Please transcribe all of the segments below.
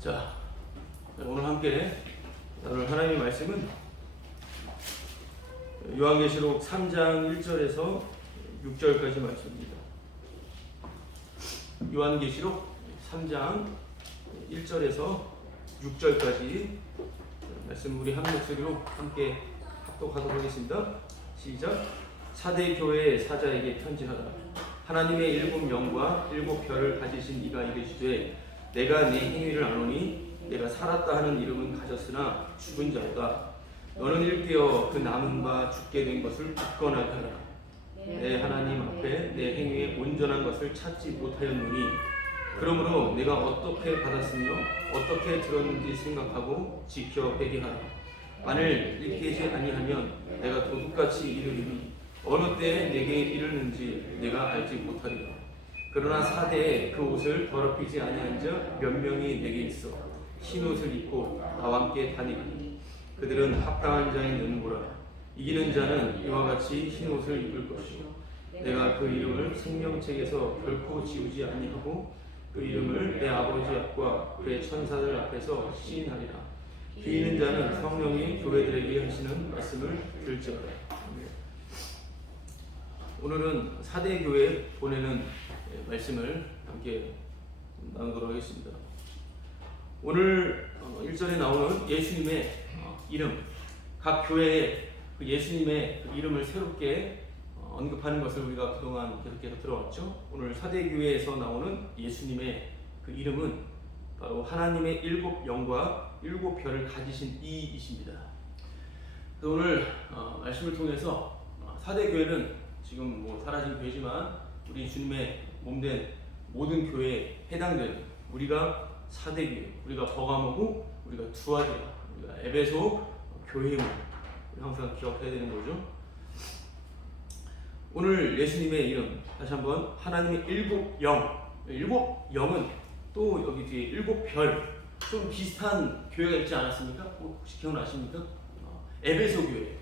자, 오늘 함께 나눌 하나님의 말씀은 요한계시록 3장 1절에서 6절까지 말씀입니다. 요한계시록 3장 1절에서 6절까지 말씀 우리 한 목소리로 함께 합독하도록 하겠습니다. 시작. 사대 교회의 사자에게 편지하라. 하나님의 일곱 영과 일곱 별을 가지신 이가 이르시되 내가 네 행위를 아노니 내가 살았다 하는 이름은 가졌으나 죽은 자로다. 너는 일깨어 그 남은 바 죽게 된 것을 굳건하게 하라. 내 하나님 앞에 내 행위에 온전한 것을 찾지 못하였느니 그러므로 내가 어떻게 받았으며 어떻게 들었는지 생각하고 지켜 회개하라. 만일 일깨지 아니하면 내가 도둑같이 이르리니 어느 때에 내게 이르는지 내가 알지 못하리라. 그러나 사대에 그 옷을 더럽히지 아니한 자 몇 명이 내게 있어 흰 옷을 입고 나와 함께 다니니 그들은 합당한 자의 능구라. 이기는 자는 이와 같이 흰 옷을 입을 것이요 내가 그 이름을 생명책에서 결코 지우지 아니하고 그 이름을 내 아버지 앞과 그의 천사들 앞에서 시인하리라. 비는 자는 성령이 교회들에게 하시는 말씀을 들지어다. 오늘은 사대 교회에 보내는 말씀을 함께 나누도록 하겠습니다. 오늘 1절에 나오는 예수님의 이름, 각 교회에 그 예수님의 그 이름을 새롭게 언급하는 것을 우리가 그동안 계속해서 들어왔죠. 오늘 사대 교회에서 나오는 예수님의 그 이름은 바로 하나님의 일곱 영과 일곱 별을 가지신 이이십니다. 오늘 말씀을 통해서 사대 교회는 지금 뭐 사라진 교회지만 우리 주님의 몸된 모든 교회에 해당되는 우리가 사대 교회, 우리가 버가모고 우리가 두아디아, 우리가 에베소 교회임을 항상 기억해야 되는 거죠. 오늘 예수님의 이름 다시 한번 하나님의 일곱 영, 일곱 영은 또 여기 뒤에 일곱 별, 좀 비슷한 교회가 있지 않았습니까? 혹시 기억나십니까? 에베소 교회.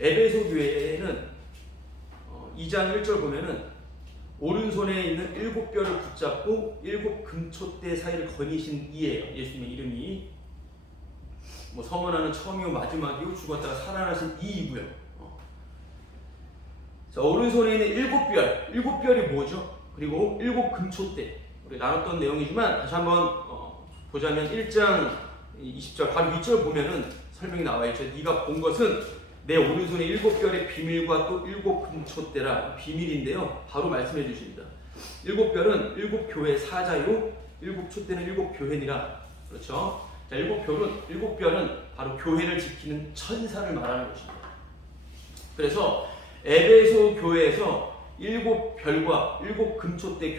에베소 교회에는 2장 1절 보면은 오른손에 있는 일곱 별을 붙잡고 일곱 금촛대 사이를 거니신 이예요. 예수님의 이름이 뭐 서문하는 처음이요 마지막이요 죽었다가 살아나신 이이고요. 자, 오른손에 있는 일곱 별이 뭐죠? 그리고 일곱 금촛대 우리 나눴던 내용이지만 다시 한번 보자면 1장 20절 바로 윗절 보면은 설명이 나와 있죠. 네가 본 것은 내 오른손에 일곱 별의 비밀과 또 일곱 금촛대라. 비밀인데요. 바로 말씀해 주십니다. 일곱 별은 일곱 교회 사자요, 일곱 촛대는 일곱 교회니라. 그렇죠? 자, 일곱 별은 바로 교회를 지키는 천사를 말하는 것입니다. 그래서 에베소 교회에서 일곱 별과 일곱 금촛대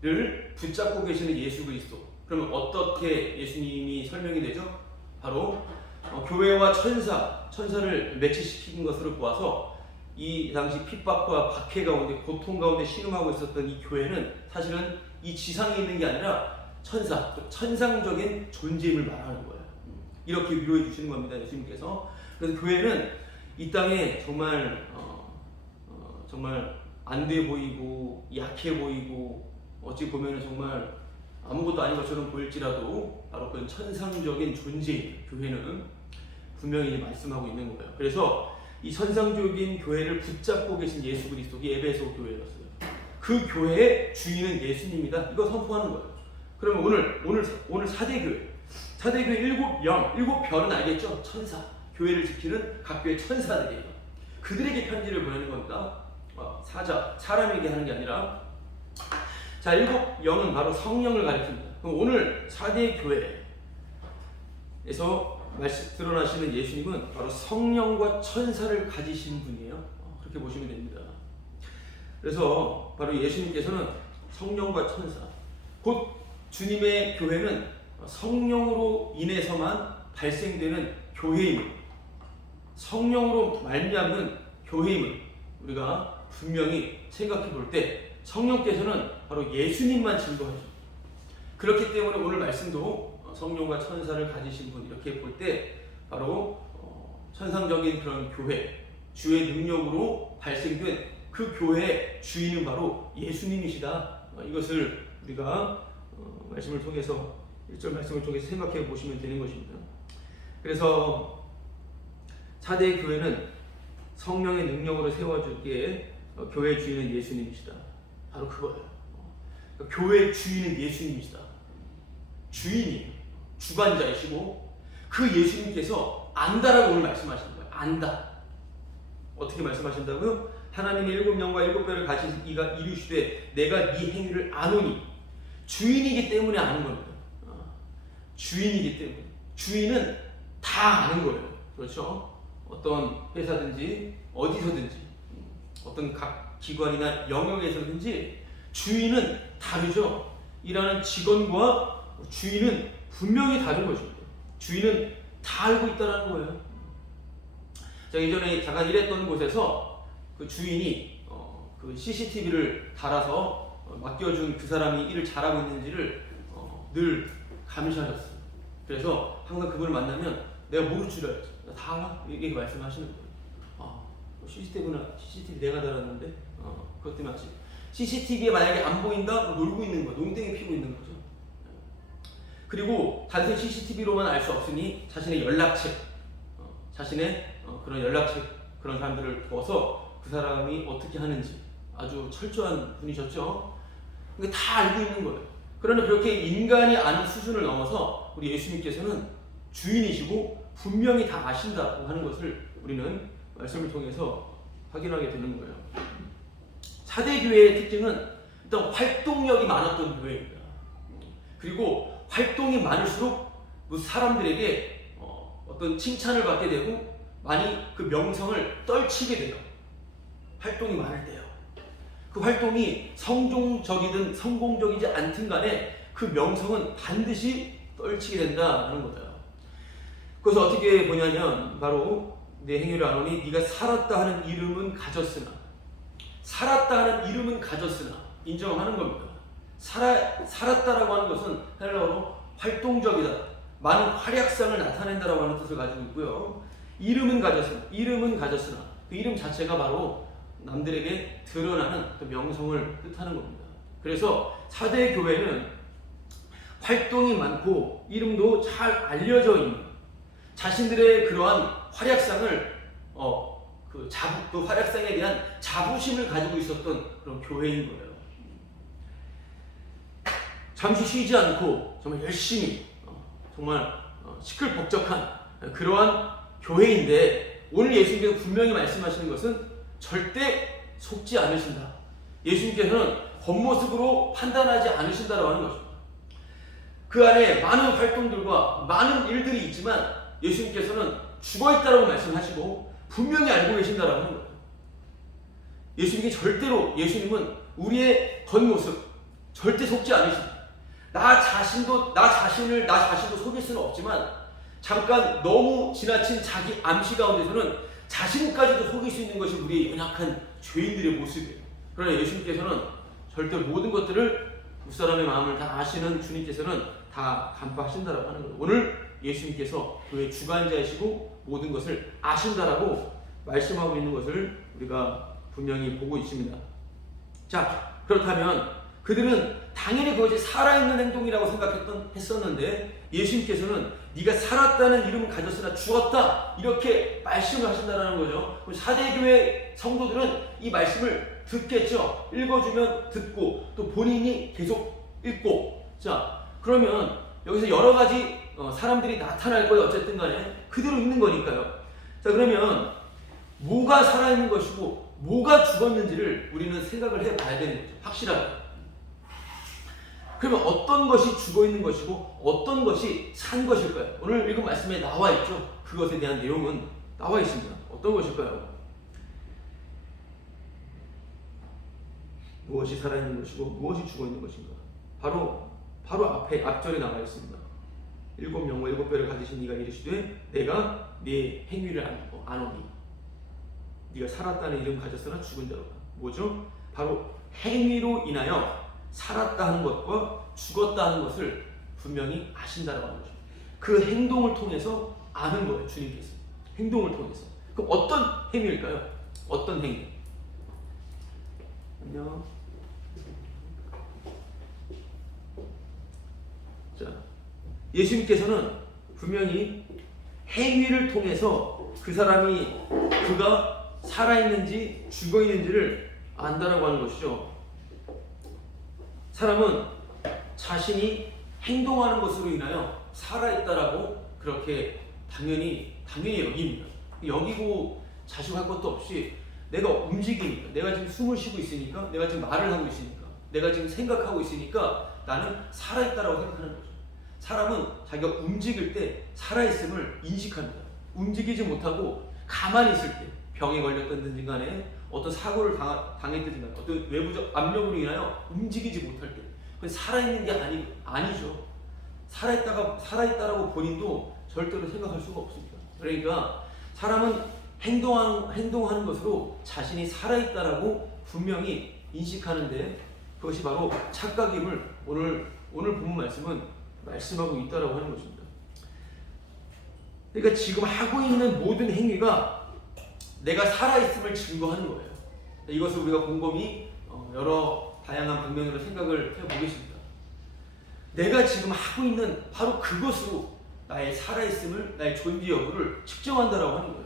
교회를 붙잡고 계시는 예수 그리스도. 그러면 어떻게 예수님이 설명이 되죠? 바로 교회와 천사를 매치시킨 것으로 보아서 이 당시 핍박과 박해 가운데 고통 가운데 신음하고 있었던 이 교회는 사실은 이 지상에 있는 게 아니라 천상적인 존재임을 말하는 거예요. 이렇게 위로해 주시는 겁니다, 예수님께서. 그래서 교회는 이 땅에 정말 안 돼 보이고 약해 보이고 어찌 보면 정말 아무것도 아닌 것처럼 보일지라도 바로 그런 천상적인 존재인 교회는 분명히 말씀하고 있는 거예요. 그래서 이 천상적인 교회를 붙잡고 계신 예수 그리스도가 에베소 교회였어요. 그 교회의 주인은 예수님이다. 이거 선포하는 거예요. 그러면 오늘 사대 교회 일곱 영, 일곱 별은 알겠죠? 천사, 교회를 지키는 각 교회 천사들이에요. 그들에게 편지를 보내는 겁니다. 사람에게 하는 게 아니라. 자, 일곱 영은 바로 성령을 가리킵니다. 그럼 오늘 사대 교회에서 드러나시는 예수님은 바로 성령과 천사를 가지신 분이에요. 그렇게 보시면 됩니다. 그래서 바로 예수님께서는 성령과 천사, 곧 주님의 교회는 성령으로 인해서만 발생되는 교회임을, 성령으로 말미암는 교회임을 우리가 분명히 생각해 볼 때 성령께서는 바로 예수님만 증거하죠. 그렇기 때문에 오늘 말씀도 성령과 천사를 가지신 분 이렇게 볼 때 바로 천상적인 그런 교회, 주의 능력으로 발생된 그 교회의 주인은 바로 예수님이시다. 이것을 우리가 말씀을 통해서 1절 말씀을 통해서 생각해 보시면 되는 것입니다. 그래서 4대의 교회는 성령의 능력으로 세워주기에 교회 주인은 예수님이시다. 바로 그거예요. 그러니까 교회 주인은 예수님이시다. 주인이에요. 주관자이시고 그 예수님께서 안다라고 오늘 말씀하시는 거예요. 안다. 어떻게 말씀하신다고요? 하나님의 7명과 7배를 가진 이가 이르시되 내가 네 행위를 아노니. 주인이기 때문에 아는 겁니다. 주인이기 때문에. 주인은 다 아는 거예요. 그렇죠? 어떤 회사든지 어디서든지 어떤 각 기관이나 영역에서든지 주인은 다르죠. 일하는 직원과 주인은 분명히 다른 것입니다. 주인은 다 알고 있다는 거예요. 제가 예전에 잠깐 일했던 곳에서 그 주인이 그 CCTV를 달아서 맡겨준 그 사람이 일을 잘하고 있는지를 늘 감시하셨어요. 그래서 항상 그분을 만나면 내가 모를 줄 알았죠. 다 알아? 이렇게 말씀하시는 거예요. CCTV 내가 달았는데 그것 때문에 아직 CCTV에 만약에 안 보인다? 놀고 있는 거, 농땡이 피고 있는 거죠. 그리고 단순히 CCTV로만 알 수 없으니 자신의 연락책, 자신의 그런 연락책, 그런 사람들을 두어서 그 사람이 어떻게 하는지 아주 철저한 분이셨죠. 그러니까 다 알고 있는 거예요. 그러나 그렇게 인간이 아는 수준을 넘어서 우리 예수님께서는 주인이시고 분명히 다 아신다고 하는 것을 우리는 말씀을 통해서 확인하게 되는 거예요. 4대 교회의 특징은 일단 활동력이 많았던 교회입니다. 그리고 활동이 많을수록 그 사람들에게 어떤 칭찬을 받게 되고 많이 그 명성을 떨치게 돼요. 활동이 많을 때요. 그 활동이 성종적이든 성공적이지 않든 간에 그 명성은 반드시 떨치게 된다는 거예요. 그래서 어떻게 보냐면 바로 내 행위를 아노니 네가 살았다 하는 이름은 가졌으나, 살았다 하는 이름은 가졌으나 인정하는 겁니다. 살았다라고 하는 것은 헬라어로 활동적이다, 많은 활약상을 나타낸다라고 하는 뜻을 가지고 있고요. 이름은 가졌으나 그 이름 자체가 바로 남들에게 드러나는 그 명성을 뜻하는 겁니다. 그래서 4대 교회는 활동이 많고 이름도 잘 알려져 있는, 자신들의 그러한 활약상을 그 활약상에 대한 자부심을 가지고 있었던 그런 교회인 거예요. 잠시 쉬지 않고 정말 열심히 정말 시끌벅적한 그러한 교회인데, 오늘 예수님께서 분명히 말씀하시는 것은 절대 속지 않으신다. 예수님께서는 겉모습으로 판단하지 않으신다라고 하는 것입니다. 그 안에 많은 활동들과 많은 일들이 있지만 예수님께서는 죽어있다라고 말씀하시고 분명히 알고 계신다라고 하는 거예요. 예수님은 우리의 겉모습 절대 속지 않으신다. 나 자신도 속일 수는 없지만 잠깐 너무 지나친 자기 암시 가운데서는 자신까지도 속일 수 있는 것이 우리의 연약한 죄인들의 모습이에요. 그러나 예수님께서는 절대 모든 것들을 무사람의 마음을 다 아시는 주님께서는 다 간파하신다라고 하는 거예요. 오늘 예수님께서 교회 주관자이시고 모든 것을 아신다라고 말씀하고 있는 것을 우리가 분명히 보고 있습니다. 자, 그렇다면 그들은 당연히 그것이 살아있는 행동이라고 했었는데 예수님께서는 네가 살았다는 이름을 가졌으나 죽었다, 이렇게 말씀을 하신다는 거죠. 4대 교회 성도들은 이 말씀을 듣겠죠. 읽어주면 듣고 또 본인이 계속 읽고. 자, 그러면 여기서 여러 가지 사람들이 나타날 거예요. 어쨌든 간에 그대로 있는 거니까요. 자, 그러면 뭐가 살아있는 것이고 뭐가 죽었는지를 우리는 생각을 해봐야 되는 거죠. 확실하게. 그러면 어떤 것이 죽어있는 것이고 어떤 것이 산 것일까요? 오늘 읽은 말씀에 나와 있죠. 그것에 대한 내용은 나와 있습니다. 어떤 것일까요? 무엇이 살아있는 것이고 무엇이 죽어있는 것인가? 바로 앞절에 나와 있습니다. 7명과 7배를 가지신 이가 이르시되 내가 네 행위를 아노니. 네가 살았다는 이름 가졌으나 죽은 자로다. 뭐죠? 바로 행위로 인하여 살았다 하는 것과 죽었다 하는 것을 분명히 아신다라고 하는 거죠. 그 행동을 통해서 아는 거예요. 주님께서. 행동을 통해서. 그럼 어떤 행위일까요? 어떤 행위? 안녕. 자, 예수님께서는 분명히 행위를 통해서 그 사람이 그가 살아있는지 죽어있는지를 안다라고 하는 것이죠. 사람은 자신이 행동하는 것으로 인하여 살아있다라고 그렇게 당연히 여깁니다. 여기고 자식할 것도 없이 내가 움직이니까, 내가 지금 숨을 쉬고 있으니까, 내가 지금 말을 하고 있으니까, 내가 지금 생각하고 있으니까 나는 살아있다라고 생각하는 거죠. 사람은 자기가 움직일 때 살아있음을 인식합니다. 움직이지 못하고 가만히 있을 때, 병에 걸렸든지 간에 어떤 사고를 당했든지 간에 어떤 외부적 압력으로 인하여 움직이지 못할 때 그건 살아있는 게 아니죠. 살아있다라고 본인도 절대로 생각할 수가 없습니다. 그러니까 사람은 행동하는 것으로 자신이 살아있다라고 분명히 인식하는데 그것이 바로 착각임을 오늘 본문 말씀은 말씀하고 있다라고 하는 것입니다. 그러니까 지금 하고 있는 모든 행위가 내가 살아있음을 증거하는 거예요. 이것을 우리가 곰곰이 여러 다양한 방면으로 생각을 해보겠습니다. 내가 지금 하고 있는 바로 그것으로 나의 살아있음을, 나의 존재 여부를 측정한다라고 하는 거예요.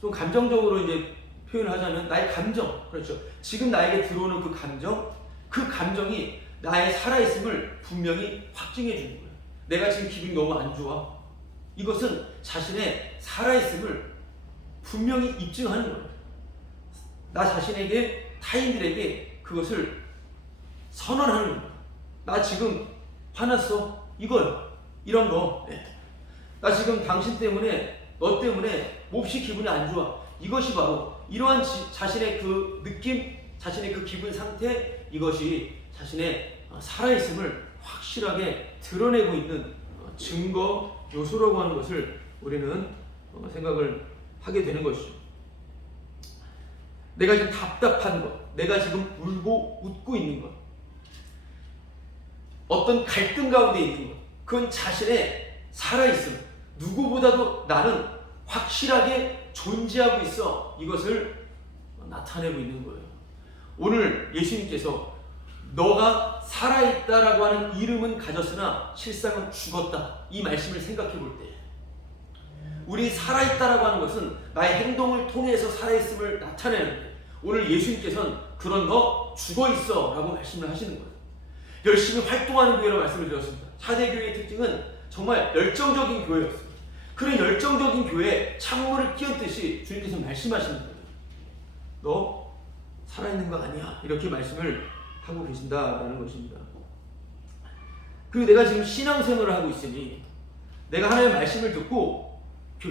좀 감정적으로 이제 표현을 하자면 나의 감정, 그렇죠. 지금 나에게 들어오는 그 감정이 나의 살아있음을 분명히 확증해 주는 거예요. 내가 지금 기분이 너무 안 좋아. 이것은 자신의 살아있음을 분명히 입증하는 거예요. 나 자신에게, 타인들에게 그것을 선언하는 거예요. 나 지금 화났어. 이거요. 이런 거. 나 지금 당신 때문에, 너 때문에 몹시 기분이 안 좋아. 이것이 바로 이러한 자신의 그 느낌, 자신의 그 기분 상태, 이것이 자신의 살아있음을 확실하게 드러내고 있는 증거 요소라고 하는 것을 우리는 생각을 하게 되는 것이죠. 내가 지금 답답한 것, 내가 지금 울고 웃고 있는 것, 어떤 갈등 가운데 있는 것, 그건 자신의 살아있음, 누구보다도 나는 확실하게 존재하고 있어, 이것을 나타내고 있는 거예요. 오늘 예수님께서 너가 살아있다라고 하는 이름은 가졌으나 실상은 죽었다, 이 말씀을 생각해 볼 때 우리 살아있다라고 하는 것은 나의 행동을 통해서 살아있음을 나타내는데 오늘 예수님께서는 그런 너 죽어있어 라고 말씀을 하시는 거예요. 열심히 활동하는 교회라고 말씀을 드렸습니다. 차대교회의 특징은 정말 열정적인 교회였습니다. 그런 열정적인 교회에 찬물을 끼얹듯이 주님께서 말씀하시는 거예요. 너 살아있는 거 아니야, 이렇게 말씀을 하고 계신다라는 것입니다. 그리고 내가 지금 신앙생활을 하고 있으니, 내가 하나님의 말씀을 듣고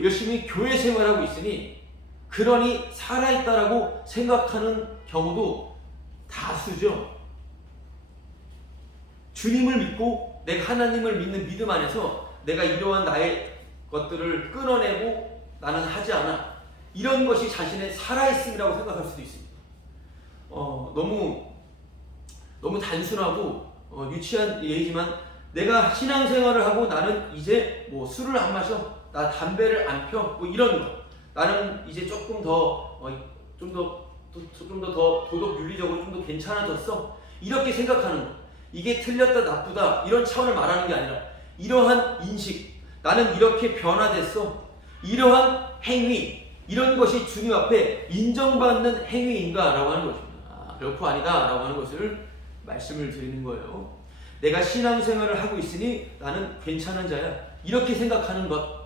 열심히 교회 생활하고 있으니, 그러니 살아있다라고 생각하는 경우도 다수죠. 주님을 믿고 내가 하나님을 믿는 믿음 안에서 내가 이러한 나의 것들을 끊어내고 나는 하지 않아, 이런 것이 자신의 살아있음이라고 생각할 수도 있습니다. 너무 단순하고 유치한 예이지만, 내가 신앙생활을 하고 나는 이제 뭐 술을 안 마셔, 나 담배를 안 펴, 뭐 이런 거, 나는 이제 조금 더 도덕 윤리적으로 좀 더 괜찮아졌어, 이렇게 생각하는 거, 이게 틀렸다 나쁘다 이런 차원을 말하는 게 아니라 이러한 인식, 나는 이렇게 변화됐어, 이러한 행위, 이런 것이 주님 앞에 인정받는 행위인가 라고 하는 것입니다. 결코 아니다 라고 하는 것을 말씀을 드리는 거예요. 내가 신앙생활을 하고 있으니 나는 괜찮은 자야, 이렇게 생각하는 것,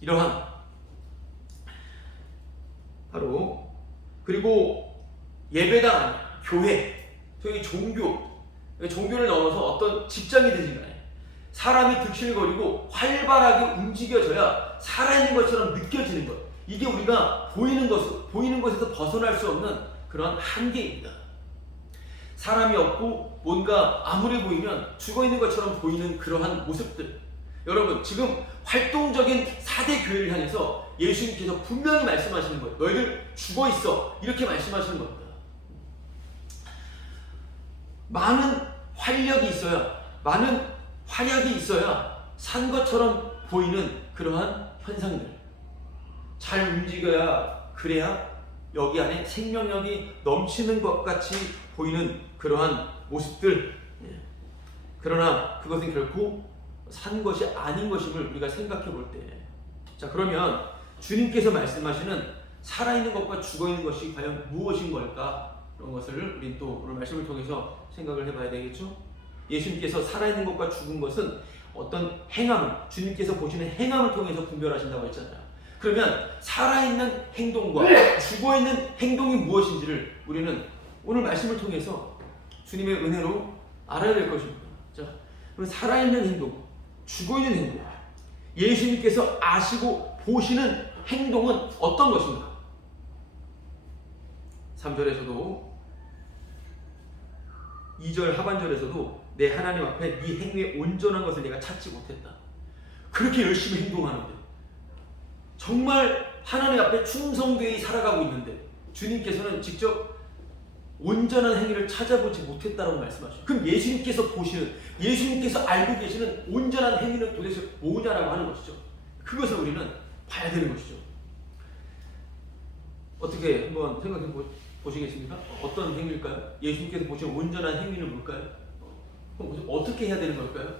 이러한 바로, 그리고 예배당 아니야, 교회, 저희 종교를 넘어서 어떤 직장이 되지 않아요. 사람이 득실거리고 활발하게 움직여져야 살아있는 것처럼 느껴지는 것, 이게 우리가 보이는 것에서 벗어날 수 없는 그런 한계입니다. 사람이 없고 뭔가 아무리 보이면 죽어있는 것처럼 보이는 그러한 모습들, 여러분 지금 활동적인 4대 교회를 향해서 예수님께서 분명히 말씀하시는 거예요. 너희들 죽어있어, 이렇게 말씀하시는 겁니다. 많은 활력이 있어야, 많은 활약이 있어야 산 것처럼 보이는 그러한 현상들, 잘 움직여야, 그래야 여기 안에 생명력이 넘치는 것 같이 보이는 그러한 모습들, 그러나 그것은 결코 산 것이 아닌 것임을 우리가 생각해 볼 때, 자 그러면 주님께서 말씀하시는 살아있는 것과 죽어있는 것이 과연 무엇인 걸까? 그런 것을 우리 또 오늘 말씀을 통해서 생각을 해봐야 되겠죠? 예수님께서 살아있는 것과 죽은 것은 어떤 행함을, 주님께서 보시는 행함을 통해서 분별하신다고 했잖아요. 그러면 살아있는 행동과 죽어있는 행동이 무엇인지를 우리는 오늘 말씀을 통해서 주님의 은혜로 알아야 될 것입니다. 자, 그럼 살아있는 행동, 죽어있는 행동, 예수님께서 아시고 보시는 행동은 어떤 것인가? 3절에서도 2절 하반절에서도 내 하나님 앞에 네 행위에 온전한 것을 내가 찾지 못했다. 그렇게 열심히 행동하는데, 정말 하나님 앞에 충성되이 살아가고 있는데 주님께서는 직접 온전한 행위를 찾아보지 못했다고 말씀하시죠. 그럼 예수님께서 보시는, 예수님께서 알고 계시는 온전한 행위는 도대체 뭐냐라고 하는 것이죠. 그것을 우리는 봐야 되는 것이죠. 어떻게 한번 생각해 보시겠습니까? 어떤 행위일까요? 예수님께서 보시는 온전한 행위는 뭘까요? 그럼 어떻게 해야 되는 걸까요?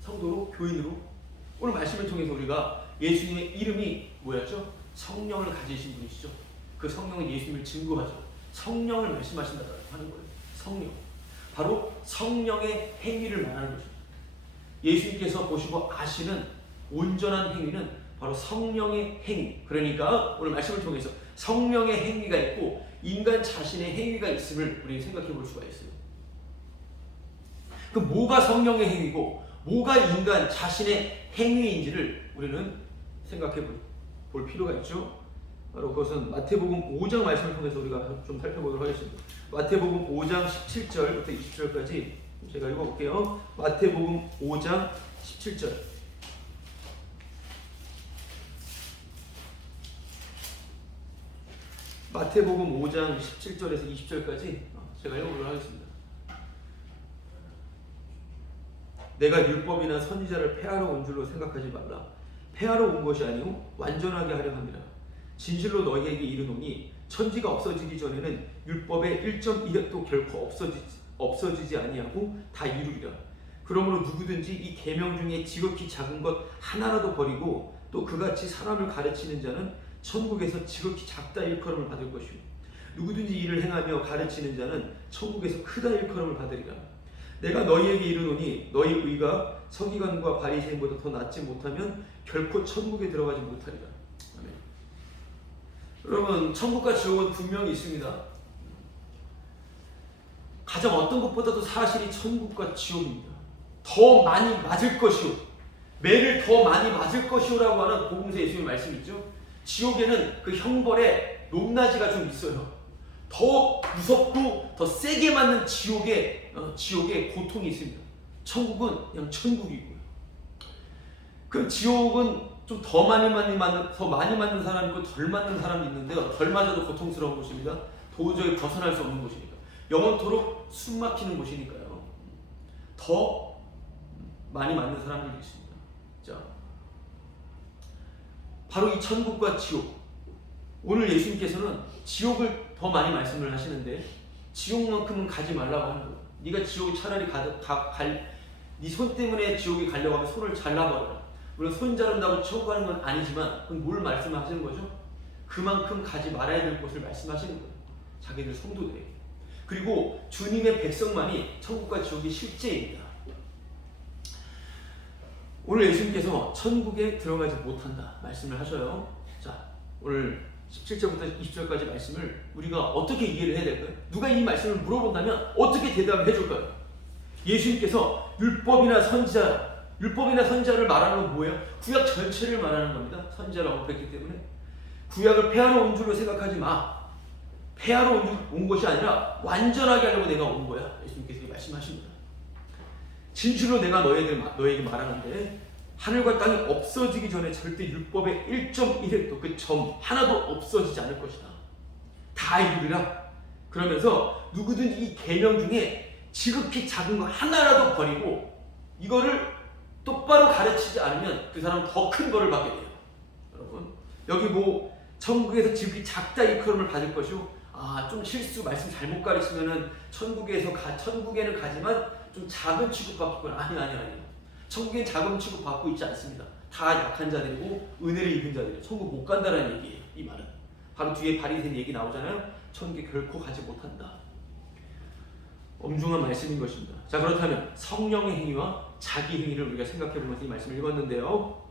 성도로, 교인으로? 오늘 말씀을 통해서 우리가 예수님의 이름이 뭐였죠? 성령을 가지신 분이시죠. 그 성령은 예수님을 증거하죠. 성령을 말씀하신다고 하는 거예요. 성령. 바로 성령의 행위를 말하는 것입니다. 예수님께서 보시고 아시는 온전한 행위는 바로 성령의 행위. 그러니까 오늘 말씀을 통해서 성령의 행위가 있고 인간 자신의 행위가 있음을 우리 생각해 볼 수가 있어요. 그 뭐가 성령의 행위고 뭐가 인간 자신의 행위인지를 우리는 생각해 볼 필요가 있죠. 바로 그것은 마태복음 5장 말씀을 통해서 우리가 좀 살펴보도록 하겠습니다. 마태복음 5장 17절부터 20절까지 제가 읽어볼게요. 마태복음 5장 17절. 마태복음 5장 17절에서 20절까지 제가 읽어보도록 하겠습니다. 내가 율법이나 선지자를 폐하러 온 줄로 생각하지 말라. 폐하러 온 것이 아니오 완전하게 하려 함이라. 진실로 너희에게 이르노니 천지가 없어지기 전에는 율법의 1.1획도 결코 없어지지 아니하고 다 이루리라. 그러므로 누구든지 이 계명 중에 지극히 작은 것 하나라도 버리고 또 그같이 사람을 가르치는 자는 천국에서 지극히 작다 일컬음을 받을 것이요 누구든지 이를 행하며 가르치는 자는 천국에서 크다 일컬음을 받으리라. 내가 너희에게 이르노니 너희 의가 서기관과 바리새인보다 더 낫지 못하면 결코 천국에 들어가지 못하리라. 아멘. 여러분, 천국과 지옥은 분명히 있습니다. 가장 어떤 것보다도 사실이 천국과 지옥입니다. 더 많이 맞을 것이요, 매를 더 많이 맞을 것이요라고 하는 복음서 예수님의 말씀이 있죠. 지옥에는 그 형벌의 높낮이가 좀 있어요. 더 무섭고 더 세게 맞는 지옥의 고통이 있습니다. 천국은 그냥 천국이고요. 그 지옥은 좀 더 많이 맞는 사람이 있고 덜 맞는 사람이 있는데요. 덜 맞아도 고통스러운 곳입니다. 도저히 벗어날 수 없는 곳이니까. 영원토록 숨 막히는 곳이니까요. 더 많이 맞는 사람들이 있습니다. 자, 바로 이 천국과 지옥. 오늘 예수님께서는 지옥을 더 많이 말씀을 하시는데 지옥만큼은 가지 말라고 하는 거예요. 네가 지옥에 차라리 네 손 때문에 지옥에 가려고 하면 손을 잘라버려라. 물론 손 자른다고 천국 가는 건 아니지만 그건 뭘 말씀하시는 거죠? 그만큼 가지 말아야 될 곳을 말씀하시는 거예요. 자기들 성도들에게. 그리고 주님의 백성만이 천국과 지옥이 실제입니다. 오늘 예수님께서 천국에 들어가지 못한다 말씀을 하셔요. 자, 오늘 17절부터 20절까지 말씀을 우리가 어떻게 이해를 해야 될까요? 누가 이 말씀을 물어본다면 어떻게 대답을 해줄까요? 예수님께서 율법이나 선지자를 말하는 건 뭐예요? 구약 전체를 말하는 겁니다. 선지자라고 그랬기 때문에 구약을 폐하러 온 줄로 생각하지 마. 폐하러 온 것이 아니라 완전하게 하려고 내가 온 거야. 예수님께서 말씀하십니다. 진실로 내가 너에게 말하는데 하늘과 땅이 없어지기 전에 절대 율법의 1.1획도 그 점 하나도 없어지지 않을 것이다. 다 이루리라. 그러면서 누구든지 이 계명 중에 지극히 작은 거 하나라도 버리고 이거를 똑바로 가르치지 않으면 그 사람은 더 큰 벌을 받게 돼요. 여러분, 여기 뭐 천국에서 지극히 작다 일컬음을 받을 것이요, 좀 실수 말씀 잘못 가르치면은 천국에는 가지만 좀 작은 취급받고 있거나 아니. 천국엔 작은 취급받고 있지 않습니다. 다 약한 자들이고 은혜를 입은 자들이에요. 천국 못 간다라는 얘기예요. 이 말은 바로 뒤에 바리새인 얘기 나오잖아요. 천국에 결코 가지 못한다. 엄중한 말씀인 것입니다. 자, 그렇다면 성령의 행위와 자기 행위를 우리가 생각해 보면서 이 말씀을 읽었는데요.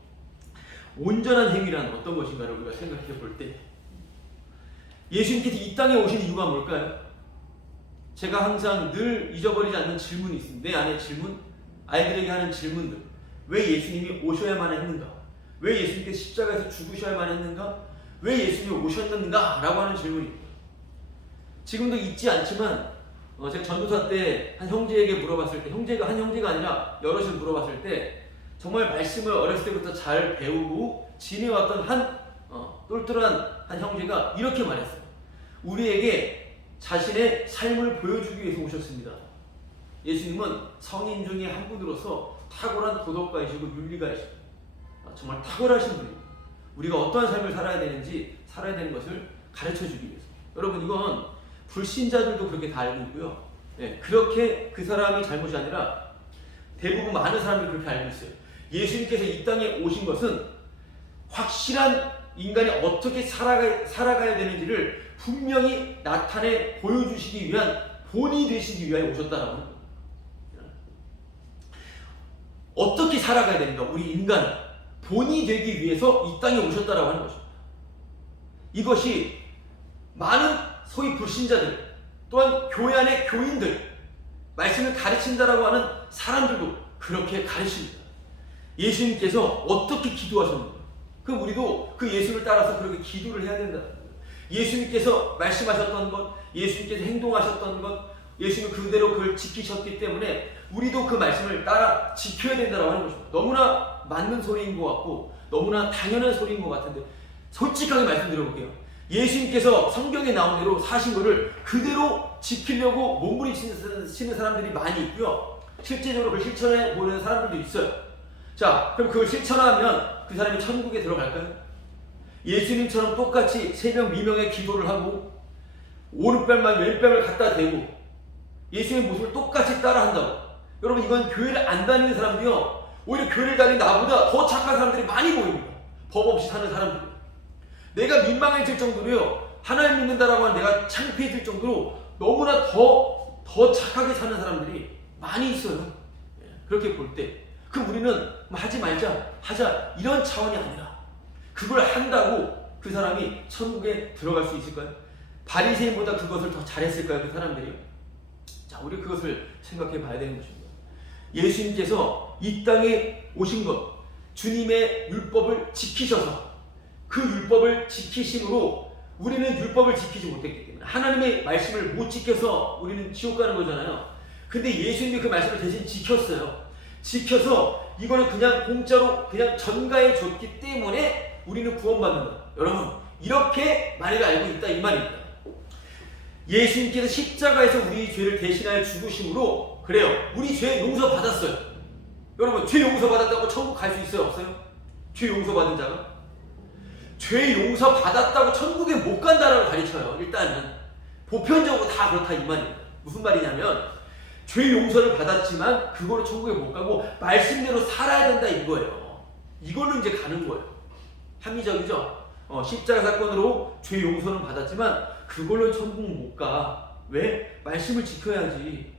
온전한 행위란 어떤 것인가를 우리가 생각해 볼 때 예수님께서 이 땅에 오신 이유가 뭘까요? 제가 항상 늘 잊어버리지 않는 질문이 있습니다. 내 안에 질문, 아이들에게 하는 질문들. 왜 예수님이 오셔야만 했는가? 왜 예수님께서 십자가에서 죽으셔야만 했는가? 왜 예수님이 오셨는가? 라고 하는 질문입니다. 지금도 잊지 않지만 제가 전도사 때 한 형제에게 물어봤을 때, 한 형제가 아니라 여럿을 물어봤을 때 정말 말씀을 어렸을 때부터 잘 배우고 지내왔던 한 똘똘한 한 형제가 이렇게 말했어요. 우리에게 자신의 삶을 보여주기 위해서 오셨습니다. 예수님은 성인 중에 한 분으로서 탁월한 도덕가이시고 윤리가이시고 정말 탁월하신 분입니다. 우리가 어떠한 삶을 살아야 되는지 살아야 되는 것을 가르쳐주기 위해서. 여러분, 이건 불신자들도 그렇게 다 알고 있고요. 그렇게 그 사람이 잘못이 아니라 대부분 많은 사람들이 그렇게 알고 있어요. 예수님께서 이 땅에 오신 것은 확실한 인간이 어떻게 살아가야 되는지를 분명히 나타내 보여주시기 위한 본이 되시기 위하여 오셨다라고 합니다. 어떻게 살아가야 되는가? 우리 인간은 본이 되기 위해서 이 땅에 오셨다라고 하는 것입니다. 이것이 많은 소위 불신자들 또한 교회 안의 교인들 말씀을 가르친다라고 하는 사람들도 그렇게 가르칩니다. 예수님께서 어떻게 기도하셨는가? 그럼 우리도 그 예수를 따라서 그렇게 기도를 해야 된다. 예수님께서 말씀하셨던 것, 예수님께서 행동하셨던 것, 예수님은 그대로 그걸 지키셨기 때문에 우리도 그 말씀을 따라 지켜야 된다고 하는 것입니다. 너무나 맞는 소리인 것 같고 너무나 당연한 소리인 것 같은데 솔직하게 말씀드려볼게요. 예수님께서 성경에 나온 대로 사신 것을 그대로 지키려고 몸부림치는 사람들이 많이 있고요. 실제적으로 그걸 실천해 보는 사람들도 있어요. 자, 그럼 그걸 실천하면 그 사람이 천국에 들어갈까요? 예수님처럼 똑같이 새벽 미명에 기도를 하고 오른뺨만 왼뺨을 갖다 대고 예수님의 모습을 똑같이 따라한다고. 여러분, 이건 교회를 안 다니는 사람도요, 오히려 교회를 다니는 나보다 더 착한 사람들이 많이 보입니다. 법 없이 사는 사람들. 내가 민망해질 정도로요, 하나님 믿는다라고 하는 내가 창피해질 정도로 너무나 더 착하게 사는 사람들이 많이 있어요. 그렇게 볼 때. 그럼 우리는 하지 말자, 하자, 이런 차원이 아니라 그걸 한다고 그 사람이 천국에 들어갈 수 있을까요? 바리새인보다 그것을 더 잘했을까요? 그 사람들이요? 자, 우리 그것을 생각해 봐야 되는 것입니다. 예수님께서 이 땅에 오신 것, 주님의 율법을 지키셔서 그 율법을 지키심으로 우리는 율법을 지키지 못했기 때문에 하나님의 말씀을 못 지켜서 우리는 지옥 가는 거잖아요. 근데 예수님이 그 말씀을 대신 지켰어요. 지켜서 이거는 그냥 공짜로 그냥 전가해 줬기 때문에 우리는 구원받는다. 여러분, 이렇게 만약에 알고 있다 이 말입니다. 예수님께서 십자가에서 우리 죄를 대신하여 죽으심으로 그래요, 우리 죄 용서 받았어요. 여러분, 죄 용서 받았다고 천국 갈 수 있어요? 없어요? 죄 용서 받은 자가? 죄 용서 받았다고 천국에 못 간다라고 가르쳐요. 일단은 보편적으로 다 그렇다 이 말입니다. 무슨 말이냐면 죄 용서를 받았지만 그거로 천국에 못 가고 말씀대로 살아야 된다 이거예요. 이걸로 이제 가는 거예요. 합리적이죠? 십자가 사건으로 죄 용서는 받았지만 그걸로 천국 못 가. 왜? 말씀을 지켜야지.